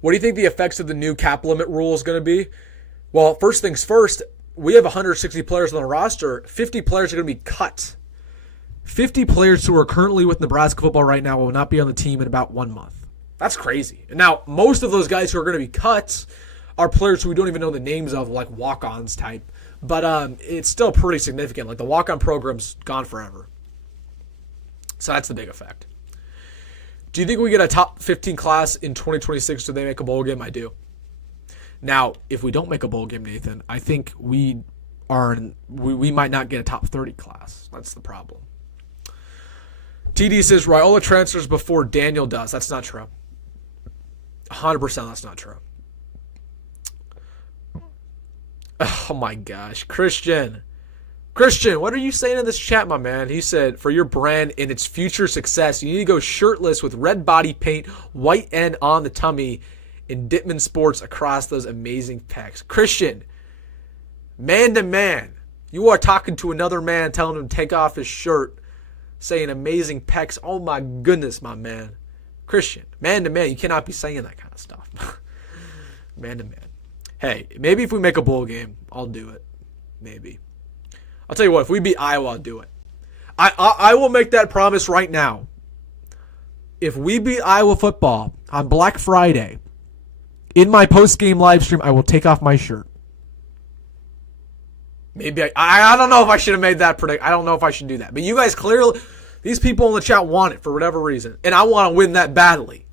What do you think the effects of the new cap limit rule is going to be? Well, first things first, we have 160 players on the roster. 50 players are going to be cut. 50 players who are currently with Nebraska football right now will not be on the team in about 1 month. That's crazy. Now, most of those guys who are going to be cut are players who we don't even know the names of, like walk-ons type. But it's still pretty significant. Like the walk-on program's gone forever. So that's the big effect. Do you think we get a top 15 class in 2026? Do they make a bowl game? I do. Now, if we don't make a bowl game, Nathan, I think we might not get a top 30 class. That's the problem. TD says Raiola transfers before Daniel does. That's not true. 100% that's not true. Oh my gosh. Christian, what are you saying in this chat, my man? He said, for your brand and its future success, you need to go shirtless with red body paint, white end on the tummy, and Dittman Sports across those amazing pecs. Christian, man to man, you are talking to another man telling him to take off his shirt, saying amazing pecs. Oh my goodness, my man. Christian, man to man, you cannot be saying that kind of stuff. Man to man. Hey, maybe if we make a bowl game, I'll do it. Maybe. I'll tell you what, if we beat Iowa, I'll do it. I will make that promise right now. If we beat Iowa football on Black Friday, in my post-game live stream, I will take off my shirt. Maybe I don't know if I should have made that prediction. I don't know if I should do that. But you guys clearly, these people in the chat want it for whatever reason. And I want to win that badly.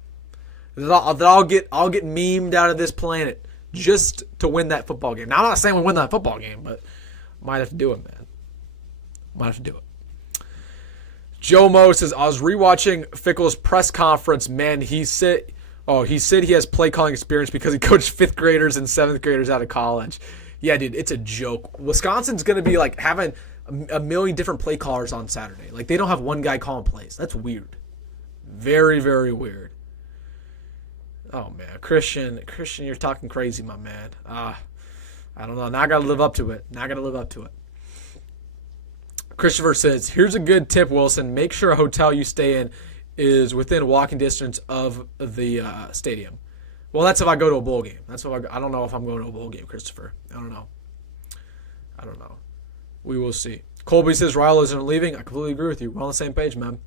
I'll get memed out of this planet just to win that football game. Now, I'm not saying we win that football game, but might have to do it, man. Might have to do it. Joe Mo says, I was rewatching Fickle's press conference. Man, he said he has play calling experience because he coached 5th graders and 7th graders out of college. Yeah, dude, it's a joke. Wisconsin's going to be like having a million different play callers on Saturday. Like, they don't have one guy calling plays. That's weird. Very, very weird. Oh, man. Christian, you're talking crazy, my man. I don't know. Now I got to live up to it. Christopher says, here's a good tip, Wilson. Make sure a hotel you stay in is within walking distance of the stadium. Well, that's if I go to a bowl game. I don't know if I'm going to a bowl game, Christopher. I don't know. We will see. Colby says Rhule isn't leaving. I completely agree with you. We're on the same page, man.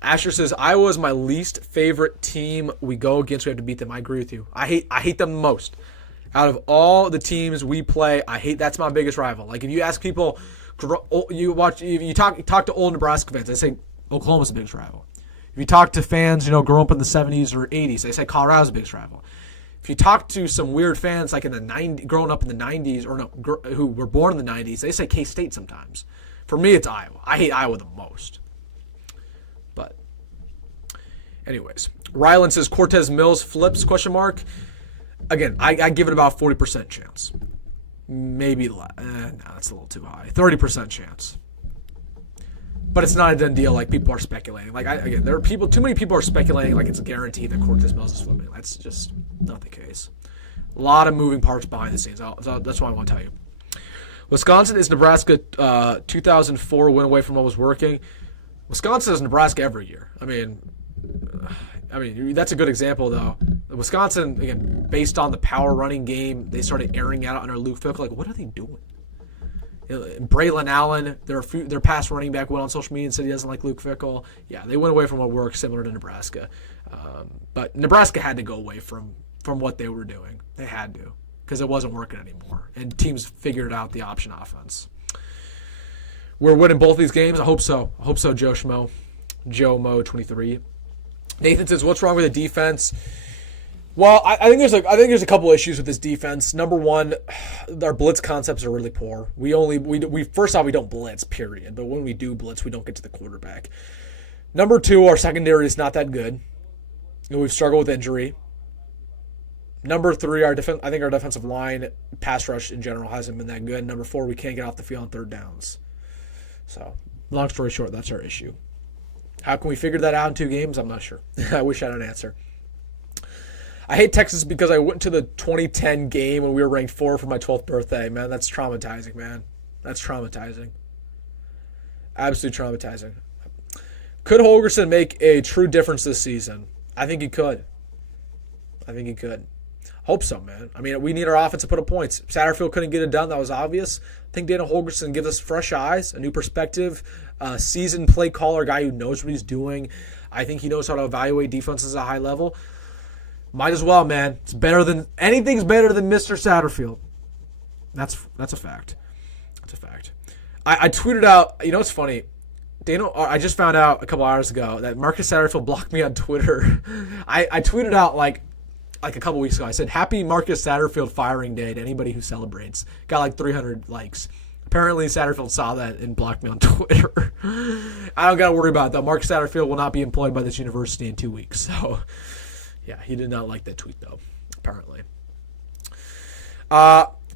Asher says Iowa is my least favorite team we go against. We have to beat them. I agree with you. I hate them the most. Out of all the teams we play, that's my biggest rival. Like, if you ask people, you talk to old Nebraska fans, they say Oklahoma's the biggest rival. If you talk to fans, growing up in the 70s or 80s, they say Colorado's the biggest rival. If you talk to some weird fans like in the 90s, growing up in the 90s, who were born in the 90s, they say K-State sometimes. For me, it's Iowa. I hate Iowa the most. But anyways, Ryland says Cortez Mills flips, ? Again, I give it about 40% chance. Maybe less. No, that's a little too high. 30% chance. But it's not a done deal like people are speculating. Like, too many people are speculating like it's a guarantee that Cortez Mills is flipping. That's just not the case. A lot of moving parts behind the scenes. That's what I want to tell you. Wisconsin is Nebraska 2004 went away from what was working. Wisconsin is Nebraska every year. I mean, that's a good example, though. Wisconsin, again, based on the power running game, they started airing out under Luke Fickell. Like, what are they doing? Braylon Allen, their past running back, went on social media and said he doesn't like Luke Fickell. Yeah, they went away from what works, similar to Nebraska. But Nebraska had to go away from what they were doing. They had to, because it wasn't working anymore. And teams figured out the option offense. We're winning both these games. I hope so. Joe Schmo. Joe Mo 23. Nathan says, "What's wrong with the defense?" Well, I think there's a couple issues with this defense. Number one, our blitz concepts are really poor. We first off, we don't blitz, period. But when we do blitz, we don't get to the quarterback. Number two, our secondary is not that good. We've struggled with injury. Number three, I think our defensive line, pass rush in general, hasn't been that good. Number four, we can't get off the field on third downs. So, long story short, that's our issue. How can we figure that out in 2 games? I'm not sure. I wish I had an answer. I hate Texas because I went to the 2010 game when we were ranked 4 for my 12th birthday. Man, that's traumatizing, man. That's traumatizing. Absolutely traumatizing. Could Holgerson make a true difference this season? I think he could. Hope so, man. I mean, we need our offense to put up points. Satterfield couldn't get it done. That was obvious. I think Dana Holgorsen gives us fresh eyes, a new perspective, a seasoned play caller, guy who knows what he's doing. I think he knows how to evaluate defenses at a high level. Might as well, man. Anything's better than Mr. Satterfield. That's a fact. That's a fact. I tweeted out, it's funny. I just found out a couple hours ago that Marcus Satterfield blocked me on Twitter. I tweeted out like a couple weeks ago. I said, happy Marcus Satterfield firing day to anybody who celebrates. Got like 300 likes. Apparently Satterfield saw that and blocked me on Twitter. I don't got to worry about it, though. Marcus Satterfield will not be employed by this university in 2 weeks. So, yeah, he did not like that tweet, though, apparently.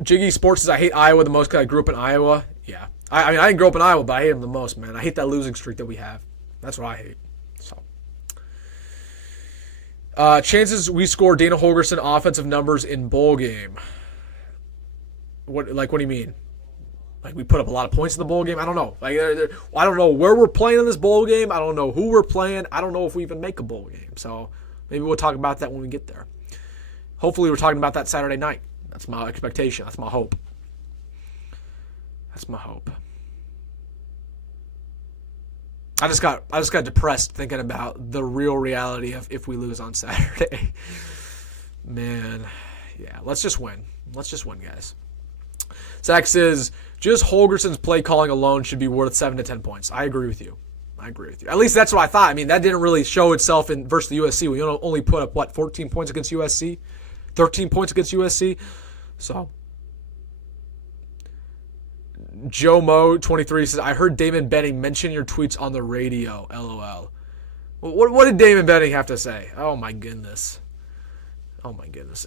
Jiggy Sports says, I hate Iowa the most because I grew up in Iowa. Yeah. I mean, I didn't grow up in Iowa, but I hate them the most, man. I hate that losing streak that we have. That's what I hate. So, chances we score Dana Holgorsen offensive numbers in bowl game. What do you mean? Like we put up a lot of points in the bowl game? I don't know. I don't know where we're playing in this bowl game. I don't know who we're playing. I don't know if we even make a bowl game. So maybe we'll talk about that when we get there. Hopefully we're talking about that Saturday night. That's my expectation. That's my hope. That's my hope. I just got depressed thinking about the real reality of if we lose on Saturday. Man, yeah, let's just win. Let's just win, guys. Zach says, just Holgorsen's play calling alone should be worth 7 to 10 points. I agree with you. At least that's what I thought. I mean, that didn't really show itself in versus the USC. We only put up, 14 points against USC? 13 points against USC? So, Joe Mo 23 says, I heard Damon Benning mention your tweets on the radio, LOL. What did Damon Benning have to say? Oh, my goodness.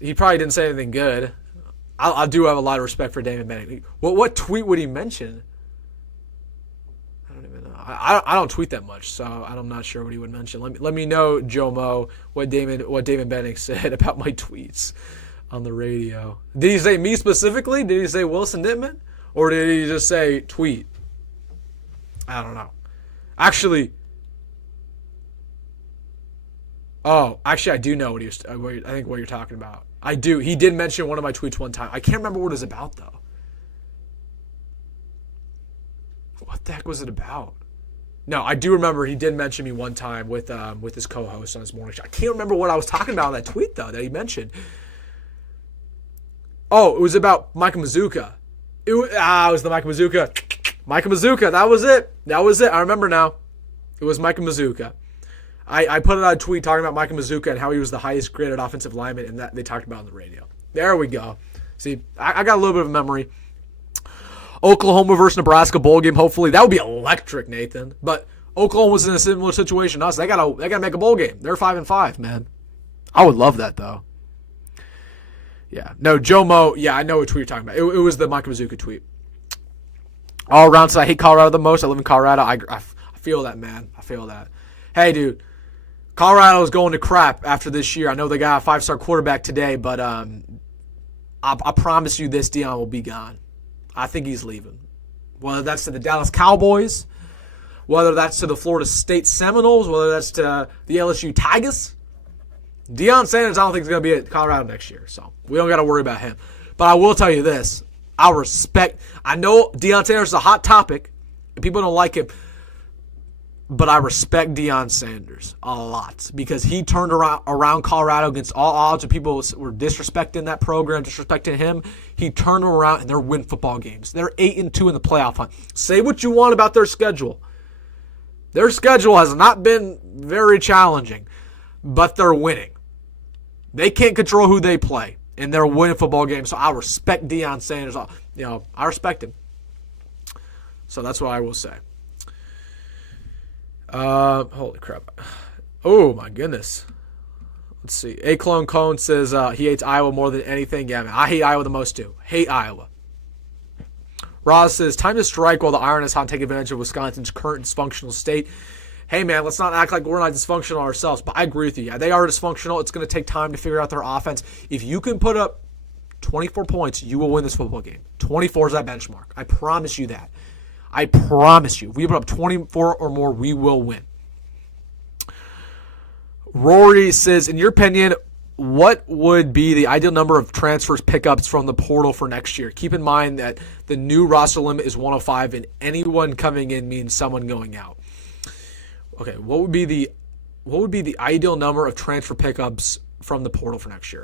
He probably didn't say anything good. I do have a lot of respect for Damon Benning. What tweet would he mention? I don't even know. I don't tweet that much, so I'm not sure what he would mention. Let me know, Joe Mo, what Damon Benning said about my tweets on the radio. Did he say me specifically? Did he say Wilson Dittman? Or did he just say tweet? I don't know. Actually, I do know what you're talking about. I do. He did mention one of my tweets one time. I can't remember what it was about, though. What the heck was it about? No, I do remember he did mention me one time with his co-host on his morning show. I can't remember what I was talking about in that tweet, though, that he mentioned. Oh, it was about Micah Mazuka. It was the Micah Mazuka. Micah Mazuka, that was it. I remember now. It was Micah Mazuka. I put it on a tweet talking about Micah Mazuka and how he was the highest graded offensive lineman, and that they talked about on the radio. There we go. See, I got a little bit of memory. Oklahoma versus Nebraska bowl game, hopefully. That would be electric, Nathan. But Oklahoma was in a similar situation to us. They gotta make a bowl game. They're 5-5, man. I would love that, though. Yeah. No, Joe Mo, yeah, I know what tweet you're talking about. It was the Micah Mazuka tweet. All around, so I hate Colorado the most. I live in Colorado. I feel that, man. I feel that. Hey, dude. Colorado is going to crap after this year. I know they got a 5-star quarterback today, but I promise you this, Deion will be gone. I think he's leaving. Whether that's to the Dallas Cowboys, whether that's to the Florida State Seminoles, whether that's to the LSU Tigers. Deion Sanders, I don't think is going to be at Colorado next year, so we don't got to worry about him. But I will tell you this. I know Deion Sanders is a hot topic, and people don't like him. But I respect Deion Sanders a lot because he turned around Colorado against all odds and people were disrespecting that program, disrespecting him. He turned them around and they're winning football games. They're 8-2 in the playoff hunt. Say what you want about their schedule. Their schedule has not been very challenging, but they're winning. They can't control who they play, and they're winning football games. So I respect Deion Sanders. I respect him. So that's what I will say. Holy crap. Oh, my goodness. Let's see. A Clone Cone says he hates Iowa more than anything. Yeah, man, I hate Iowa the most, too. Hate Iowa. Ross says, time to strike while the Iron is hot, take advantage of Wisconsin's current dysfunctional state. Hey, man, let's not act like we're not dysfunctional ourselves. But I agree with you. Yeah, they are dysfunctional. It's going to take time to figure out their offense. If you can put up 24 points, you will win this football game. 24 is that benchmark. I promise you that. I promise you. If we put up 24 or more, we will win. Rory says, in your opinion, what would be the ideal number of transfers pickups from the portal for next year? Keep in mind that the new roster limit is 105, and anyone coming in means someone going out. Okay, what would be the ideal number of transfer pickups from the portal for next year?